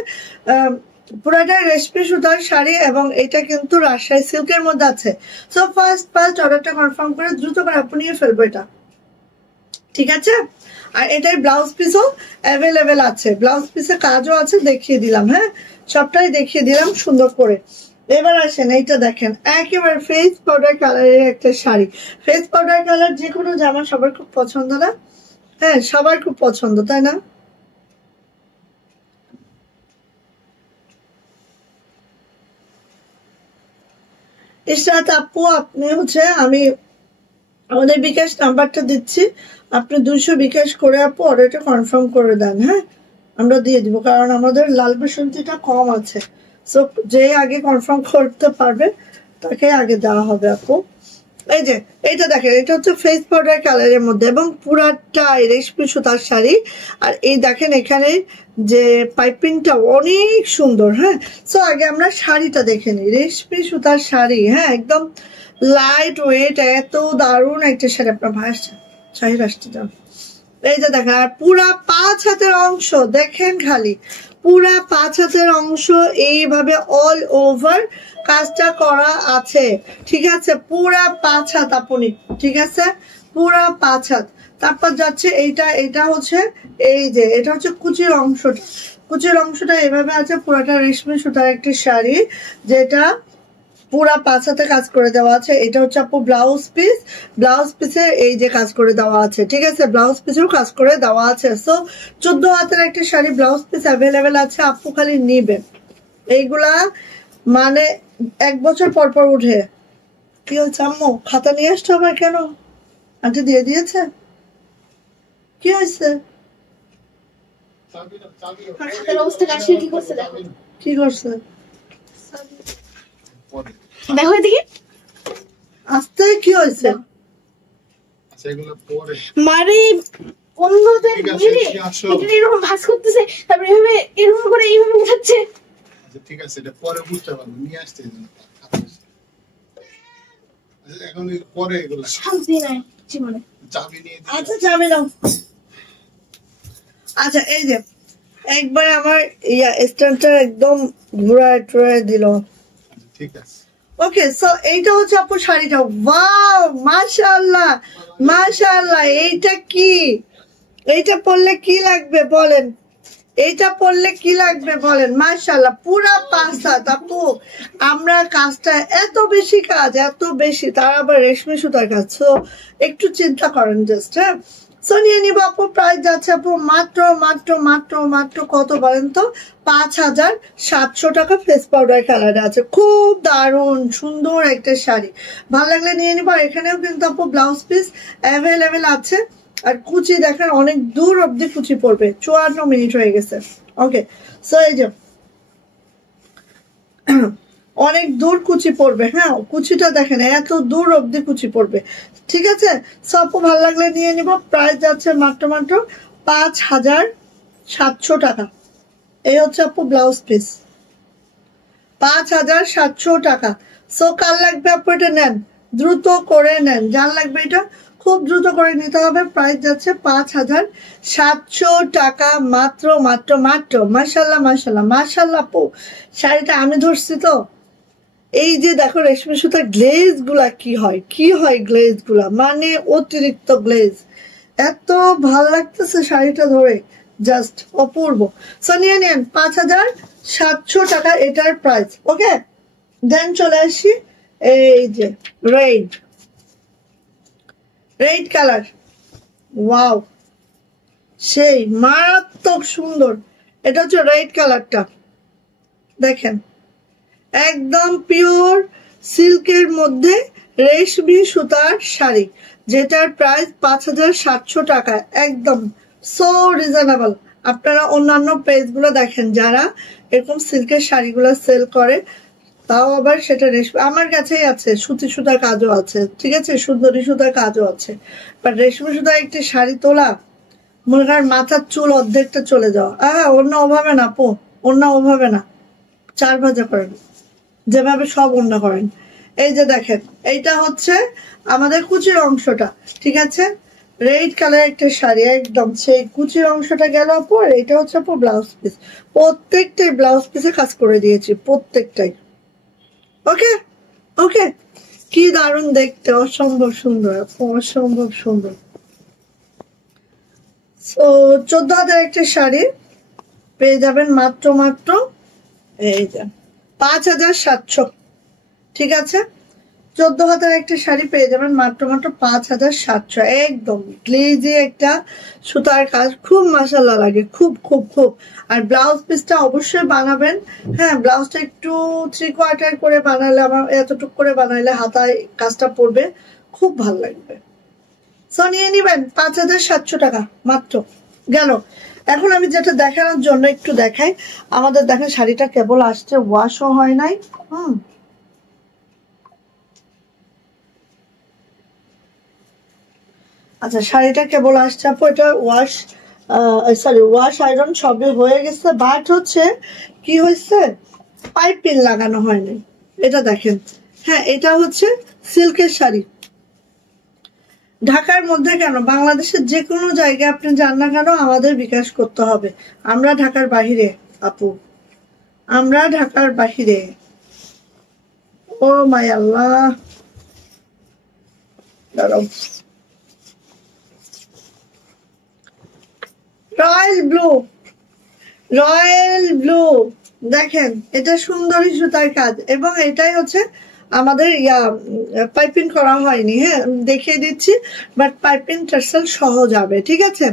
পুরাটা রেশমি সুতার শাড়ি এবং এটা কিন্তু রাজশাহী সিল্কের মধ্যে আছে। সো ফার্স্ট অর্ডারটা কনফার্ম করে দ্রুত করে আপনি নিয়ে ফেলবো এটা, ঠিক আছে? আর এটার ব্লাউজ পিসও অ্যাভেলেবেল আছে, ব্লাউজ পিসে কাজও আছে, দেখিয়ে দিলাম। হ্যাঁ, সবটাই দেখিয়ে দিলাম সুন্দর করে। এবার আসেন, এইটা দেখেন, একেবারে ফেস পাউডার কালারের একটা শাড়ি। ফেস পাউডার কালার যে কোনো জামা সবার খুব পছন্দ না? হ্যাঁ, সবার খুব পছন্দ, তাই না? ইশরাত আপু, আপনি হচ্ছে, আমি আমাদের বিকাশ নাম্বারটা দিচ্ছি, আপনি 200 বিকাশ করে আপু অর্ডারটা কনফার্ম করে দেন। হ্যাঁ, আমরা দিয়ে দিব, কারণ আমাদের লাল বাসন্তীটা কম আছে। সো যে আগে কনফার্ম করতে পারবে তাকে আগে দেওয়া হবে আপু। এই যে এইটা দেখেন, এটা হচ্ছে ফেস পাউডার কালারের মধ্যে এবং পুরাটাই রেশমি সুতার শাড়ি। আর এই দেখেন এখানে যে পাইপিংটা অনেক সুন্দর। হ্যাঁ, সো আগে আমরা শাড়িটা দেখে নিই। রেশমি সুতার শাড়ি, হ্যাঁ, একদম লাইট ওয়েট, এত দারুণ একটা শাড়ি। আপনার ভাই আসছে, শাড়ি আসছে যান। এই যে দেখেন, আর পুরা 5 হাতের অংশ দেখেন, খালি পুরা 5 হাতের অংশ এইভাবে অল ওভার কাজটা করা আছে, ঠিক আছে? পুরা 5 হাত আপনি, ঠিক আছে? পুরা 5 হাত। তারপর যাচ্ছে এইটা, এটা হচ্ছে এই যে এটা হচ্ছে কুচির অংশটা, কুচির অংশটা এভাবে আছে। পুরাটা রেশমি সুতার একটি শাড়ি, যেটা পুরা 5 হাতে কাজ করে দেওয়া আছে। এটা হচ্ছে আপু ব্লাউজ পিস, ব্লাউজ পিসে এই যে কাজ করে দেওয়া আছে, ঠিক আছে? ব্লাউজ পিসেও কাজ করে দেওয়া আছে। সো 14 হাতের একটা শাড়ি, ব্লাউজ পিস অ্যাভেলেবেল আছে, আপু খালি নিবেন। এইগুলা মানে 1 বছর পর পর উঠে। কি হয়েছে আম্মু, খাতা নিয়ে আসছো আবার কেন? আন্টি দিয়ে দিয়েছে? কি হয়েছে? কি করছে দেখো এদিকে, আস্তে কি হয়েছে? মানে এরকম ভাস করতেছে, তারপরে এভাবে এরকম করে এইভাবে উঠাচ্ছে। ঠিক আছে, এটা পরে বুঝতে পারবো, নিয়ে আসতে এখন পরে এগুলো শান্তি নাই জীবনে। চাবি নিয়ে, আচ্ছা চাবি নাও। আচ্ছা, এই যে একবার আমার স্ট্যান্ডটা একদম ঘুরায় টুরায় দিল। ঠিক আছে, ওকে। সো এইটা হচ্ছে আপু শাড়িটা। ওয়াও, মাশাআল্লাহ মাশাআল্লাহ। এইটা কি, এইটা পরলে কি লাগবে বলেন? এইটা পরলে কি লাগবে বলেন? মাশাআল্লাহ, পুরা 5 হাত আপু। আমরা কাজটা এত বেশি কাজ, এত বেশি, তার আবার রেশমি সুতার কাজ। সো একটু চিন্তা করেন জাস্ট। হ্যাঁ, সো নিয়ে নিব আপু। প্রাইস যাচ্ছে আপু মাত্র মাত্র মাত্র মাত্র কত বলেন তো? 5,700 টাকা। ফেস পাউডার কালারে আছে, খুব দারুণ সুন্দর একটা শাড়ি। ভালো লাগলে নিয়ে নিব। আর এখানেও কিন্তু আপু ব্লাউজ পিস অ্যাভেলেবেল আছে। আর কুচি দেখেন, অনেক দূর অব্দি কুচি পড়বে। 54 মিনিট হয়ে গেছে। ওকে, সো এই যে অনেক দূর কুচি পড়বে। হ্যাঁ, কুচিটা দেখেন এত দূর অবধি কুচি পড়বে। ঠিক আছে, সব ভালো লাগলে নিয়ে নিব। প্রাইস যাচ্ছে মাত্র মাত্র 5700 টাকা। এই হচ্ছে আপু ব্লাউজ পিস, 5700 টাকা। সো কার লাগবে আপু এটা নেন, দ্রুত করে নেন। যার লাগবে এটা খুব দ্রুত করে নিতে হবে। প্রাইস যাচ্ছে 5700 টাকা মাত্র মাত্র মাত্র। মাশাল্লাহ মাশাল্লাহ মাশাল্লাহ আপু, শাড়িটা আমি ধরছি তো। এই যে দেখো রেশমি সুতার গ্লেজ গুলা কি হয় গ্লেজ গুলা, মানে অতিরিক্ত গ্লেজ। এত ভাল লাগতেছে শাড়িটা ধরে, জাস্ট অপূর্ব। সো নিয়ে নেন 5700 টাকা এটার প্রাইস। ওকে, দেন চলে আসি এই যে রেড কালার। ওয়াও, সেই মারাত্মক সুন্দর। এটা হচ্ছে রেড কালারটা, দেখেন একদম পিওর সিল্কের মধ্যে রেশমি সুতার শাড়ি, যেটার প্রাইস 5700 টাকা। একদম সো রিজনেবল। আপনারা অন্যান্য পেজগুলো দেখেন যারা এরকম সিল্কের শাড়িগুলো সেল করে, তাও আবার সেটা রেশমি। আমার কাছেই আছে, সুতি সুতার কাজও আছে, ঠিক আছে, সুন্দরী সুতার কাজও আছে। বাট রেশমি সুতার একটি শাড়ি তোলা, মনে করেন মাথার চুল অর্ধেকটা চলে যাওয়া। অন্য ওভাবে না আপু, অন্য ওভাবে না, 4 ভাজা করেন যেভাবে সব অন্য করেন। এই যে দেখেন, এইটা হচ্ছে আমাদের কুচির অংশটা, ঠিক আছে, রেড কালার একটা শাড়ি, একদম সেই কুচির অংশটা গেল পর। এটা হচ্ছে আপু ব্লাউজ পিস, প্রত্যেকটাই ব্লাউজ পিসে কাজ করে দিয়েছি, প্রত্যেকটাই। ওকে ওকে, কি দারুণ দেখতে, অসম্ভব সুন্দর, অসম্ভব সুন্দর। তো 14,000 একটা শাড়ি পেয়ে যাবেন মাত্র মাত্র এই যে 5700। ঠিক আছে, 14,000 একটা শাড়ি পেয়ে যাবেন মাত্র মাত্র 5700। একদম গ্লেজি একটা সুতার কাজ, খুব মাশাআল্লাহ লাগে, খুব খুব খুব। আর ব্লাউজ পিসটা অবশ্যই বানাবেন। হ্যাঁ, ব্লাউজটা একটু 3/4 করে বানালে, আমার এতটুকু করে বানাইলে হাতায় কাজটা পড়বে, খুব ভালো লাগবে। সো নিয়ে নিবেন 5700 টাকা মাত্র। গেল। এখন আমি যেটা দেখানোর জন্য একটু দেখাই, আমাদের দেখেন শাড়িটা কেবল আসছে, ওয়াশও হয় নাই। আচ্ছা, শাড়িটা কেবল আসছে আপু, এটা ওয়াশ আয়রন সবই হয়ে গেছে, বাট হচ্ছে কি হয়েছে, পাইপিং লাগানো হয়নি। এটা দেখেন, হ্যাঁ এটা হচ্ছে সিল্কের শাড়ি। ঢাকার মধ্যে কেন, বাংলাদেশের যে কোনো জায়গায় আপনি যান না কেন, আমাদের বিকাশ করতে হবে। আমরা ঢাকার বাহিরে আপু, আমরা ঢাকার বাহিরে। ও মাই আল্লাহ, দাঁড়াও। রয়্যাল ব্লু, রয়্যাল ব্লু দেখেন, এটা সুন্দরী সুতার কাজ, এবং এটাই হচ্ছে আমাদের পাইপিং করা হয়নি। হ্যাঁ, দেখিয়ে দিচ্ছি, বাট পাইপিং টার্সেল সহ যাবে। ঠিক আছে,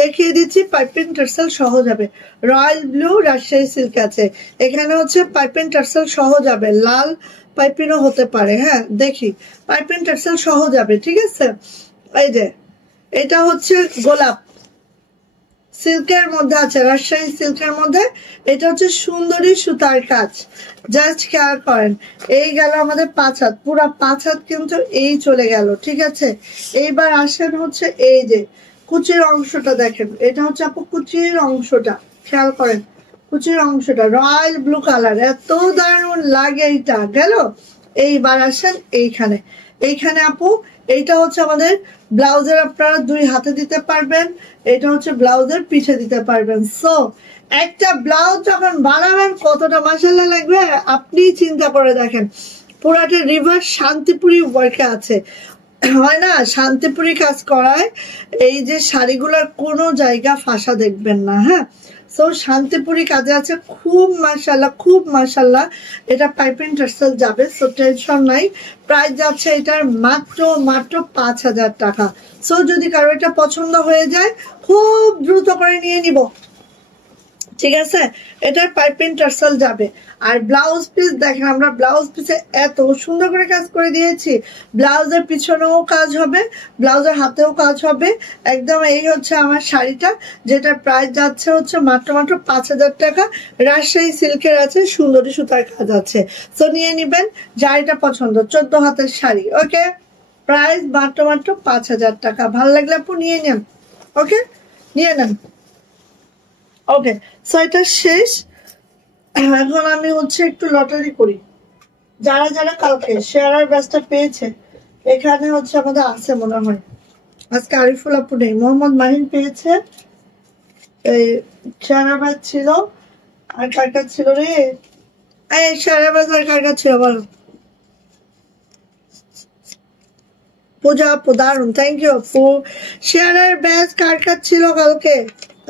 দেখিয়ে দিচ্ছি, পাইপিং টার্সেল সহ যাবে। রয়্যাল ব্লু রাজশাহী সিল্ক আছে, এখানে হচ্ছে পাইপিং টার্সেল সহ যাবে, লাল পাইপিংও হতে পারে। হ্যাঁ, দেখি পাইপিং টার্সেল সহ যাবে। ঠিক আছে, এই যে এটা হচ্ছে গোলাপ সিল্কের মধ্যে আছে, রাজশাহী সিল্কের মধ্যে। এটা হচ্ছে সুন্দরী সুতার কাজ, জাস্ট খেয়াল করেন। এই গেল আমাদের 5 হাত, পুরা 5 হাত কিন্তু এই চলে গেল। ঠিক আছে, এইবার আসেন হচ্ছে এই যে কুচির অংশটা দেখেন, এটা হচ্ছে আপু কুচির অংশটা, খেয়াল করেন কুচির অংশটা রয়্যাল ব্লু কালার, এত দারুণ লাগে এইটা। গেল, এইবার আসেন এইখানে, এইখানে আপু এইটা হচ্ছে আমাদের ব্লাউজের, আপনারা 2 হাতে দিতে পারবেন, এটা হচ্ছে ব্লাউজের পিঠে দিতে পারবেন। সো একটা ব্লাউজ যখন বানাবেন কতটা মাশাআল্লাহ লাগবে আপনি চিন্তা করে দেখেন। পুরাটা রিভার্স শান্তিপুরি ওয়ার্কে আছে, হয় না, শান্তিপুরি কাজ করায় এই যে শাড়িগুলোর কোনো জায়গা ফাঁসা দেখবেন না। হ্যাঁ, সো শান্তিপুরি কাজে আছে, খুব মাশাআল্লাহ, খুব মাশাআল্লাহ। এটা পাইপিং টার্সেল যাবে, সো টেনশন নাই। প্রাইস যাচ্ছে এটার মাত্র মাত্র 5000 টাকা। সো যদি কারো এটা পছন্দ হয়ে যায়, খুব দ্রুত করে নিয়ে নিব। ঠিক আছে, এটার পাইপিং টার্সেল যাবে। আর ব্লাউজ পিস দেখেন, আমরা ব্লাউজ পিসে এত সুন্দর করে কাজ করে দিয়েছি। ব্লাউজের পিছনেও কাজ হবে, ব্লাউজের হাতেও কাজ হবে। একদম এই হচ্ছে আমার শাড়িটা, যেটার প্রাইস যাচ্ছে হচ্ছে মাত্র 5,000 টাকা। রাজশাহী সিল্কের আছে, সুন্দরী সুতার কাজ আছে। তো নিয়ে নিবেন যার এটা পছন্দ, 14 হাতের শাড়ি। ওকে, প্রাইস মাত্র 5,000 টাকা। ভালো লাগলে আপু নিয়ে নেন। ওকে, নিয়ে নেন। ওকে, সো এটা শেষ। এখন আমি হচ্ছে একটু লটারি করি। যারা যারা কালকে শেয়ার ব্যাচটা পেয়েছে, এখানে হচ্ছে আমাদের আছে মনে হয়, আজকে আরিফুল আপু নেই, মোহাম্মদ মাহিন পেয়েছে। এই শেয়ার ব্যাচ ছিল, আর কার কাছ ছিল রে? এই শেয়ার ব্যাচ আর কার কাছ ছিল বলো? পূজা আপু, দারুন, থ্যাংক ইউ আপু। শেয়ারের ব্যাচ কার কাছ ছিল কালকে?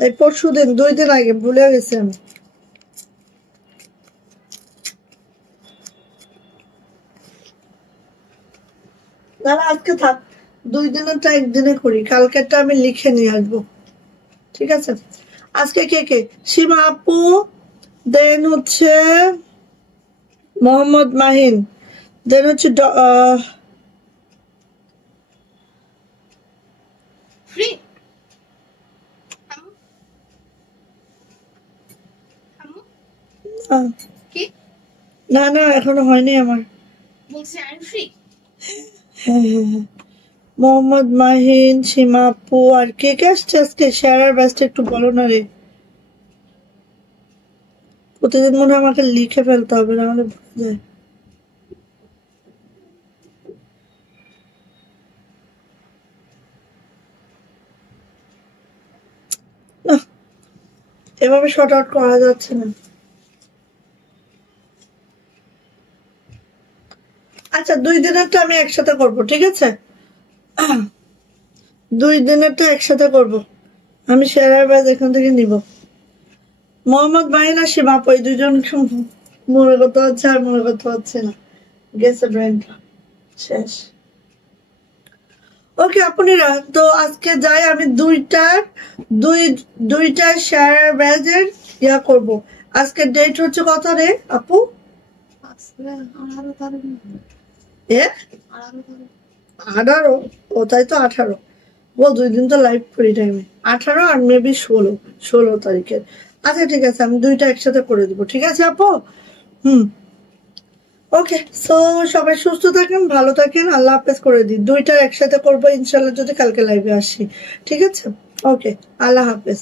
এই পরশু দিন, 2 দিন আগে, ভুলে গেছি আমি। দাঁড়া, আজকে থাক, 2 দিনেরটা একদিনে করি, কালকেরটা আমি লিখে নিয়ে আসবো। ঠিক আছে, আজকে কে কে? সীমা আপু, দেন হচ্ছে মোহাম্মদ মাহিন, দেন হচ্ছে ফ্রি কি না না, এখনো হয়নি আমার। বলছি আই এম ফ্রি। হ্যাঁ হ্যাঁ হ্যাঁ, মোহাম্মদ মাহিন, সীমা আপু, আর কে কে আসছে আজকে শেয়ার ব্যাচটা একটু বলো না রে। প্রতিদিন মনে হয় আমাকে লিখে ফেলতে হবে, নাহলে ভুলে যায়। না, এভাবে শর্ট আউট করা যাচ্ছে না। আচ্ছা, 2 দিনেরটা আমি একসাথে করব, ঠিক আছে? 2 দিনেরটা একসাথে করব। আমি শেয়ার ব্যাচ এখান থেকে নিব। মোহাম্মদ মাহিন আর সীমা আপু, এই দুজন মনে করতে হচ্ছে আর মনে করতে হচ্ছে না, গেছে ব্রেনটা শেষ। ওকে আপুনিরা, তো আজকে যাই আমি দুইটা শেয়ার ব্যাচের ইয়া করব। আজকে ডেট হচ্ছে কত রে আপু? 18। ও তাই তো, 18। ও 2 দিন তো লাইভ করি টাইমে, 18 আর মেবি 16 তারিখের। আচ্ছা ঠিক আছে, আমি দুইটা একসাথে করে দিব, ঠিক আছে আপু? ওকে, সো সবাই সুস্থ থাকেন, ভালো থাকেন, আল্লাহ হাফেজ করে দিই। দুইটা একসাথে করবো ইনশাল্লাহ, যদি কালকে লাইভে আসি, ঠিক আছে? ওকে, আল্লাহ হাফেজ।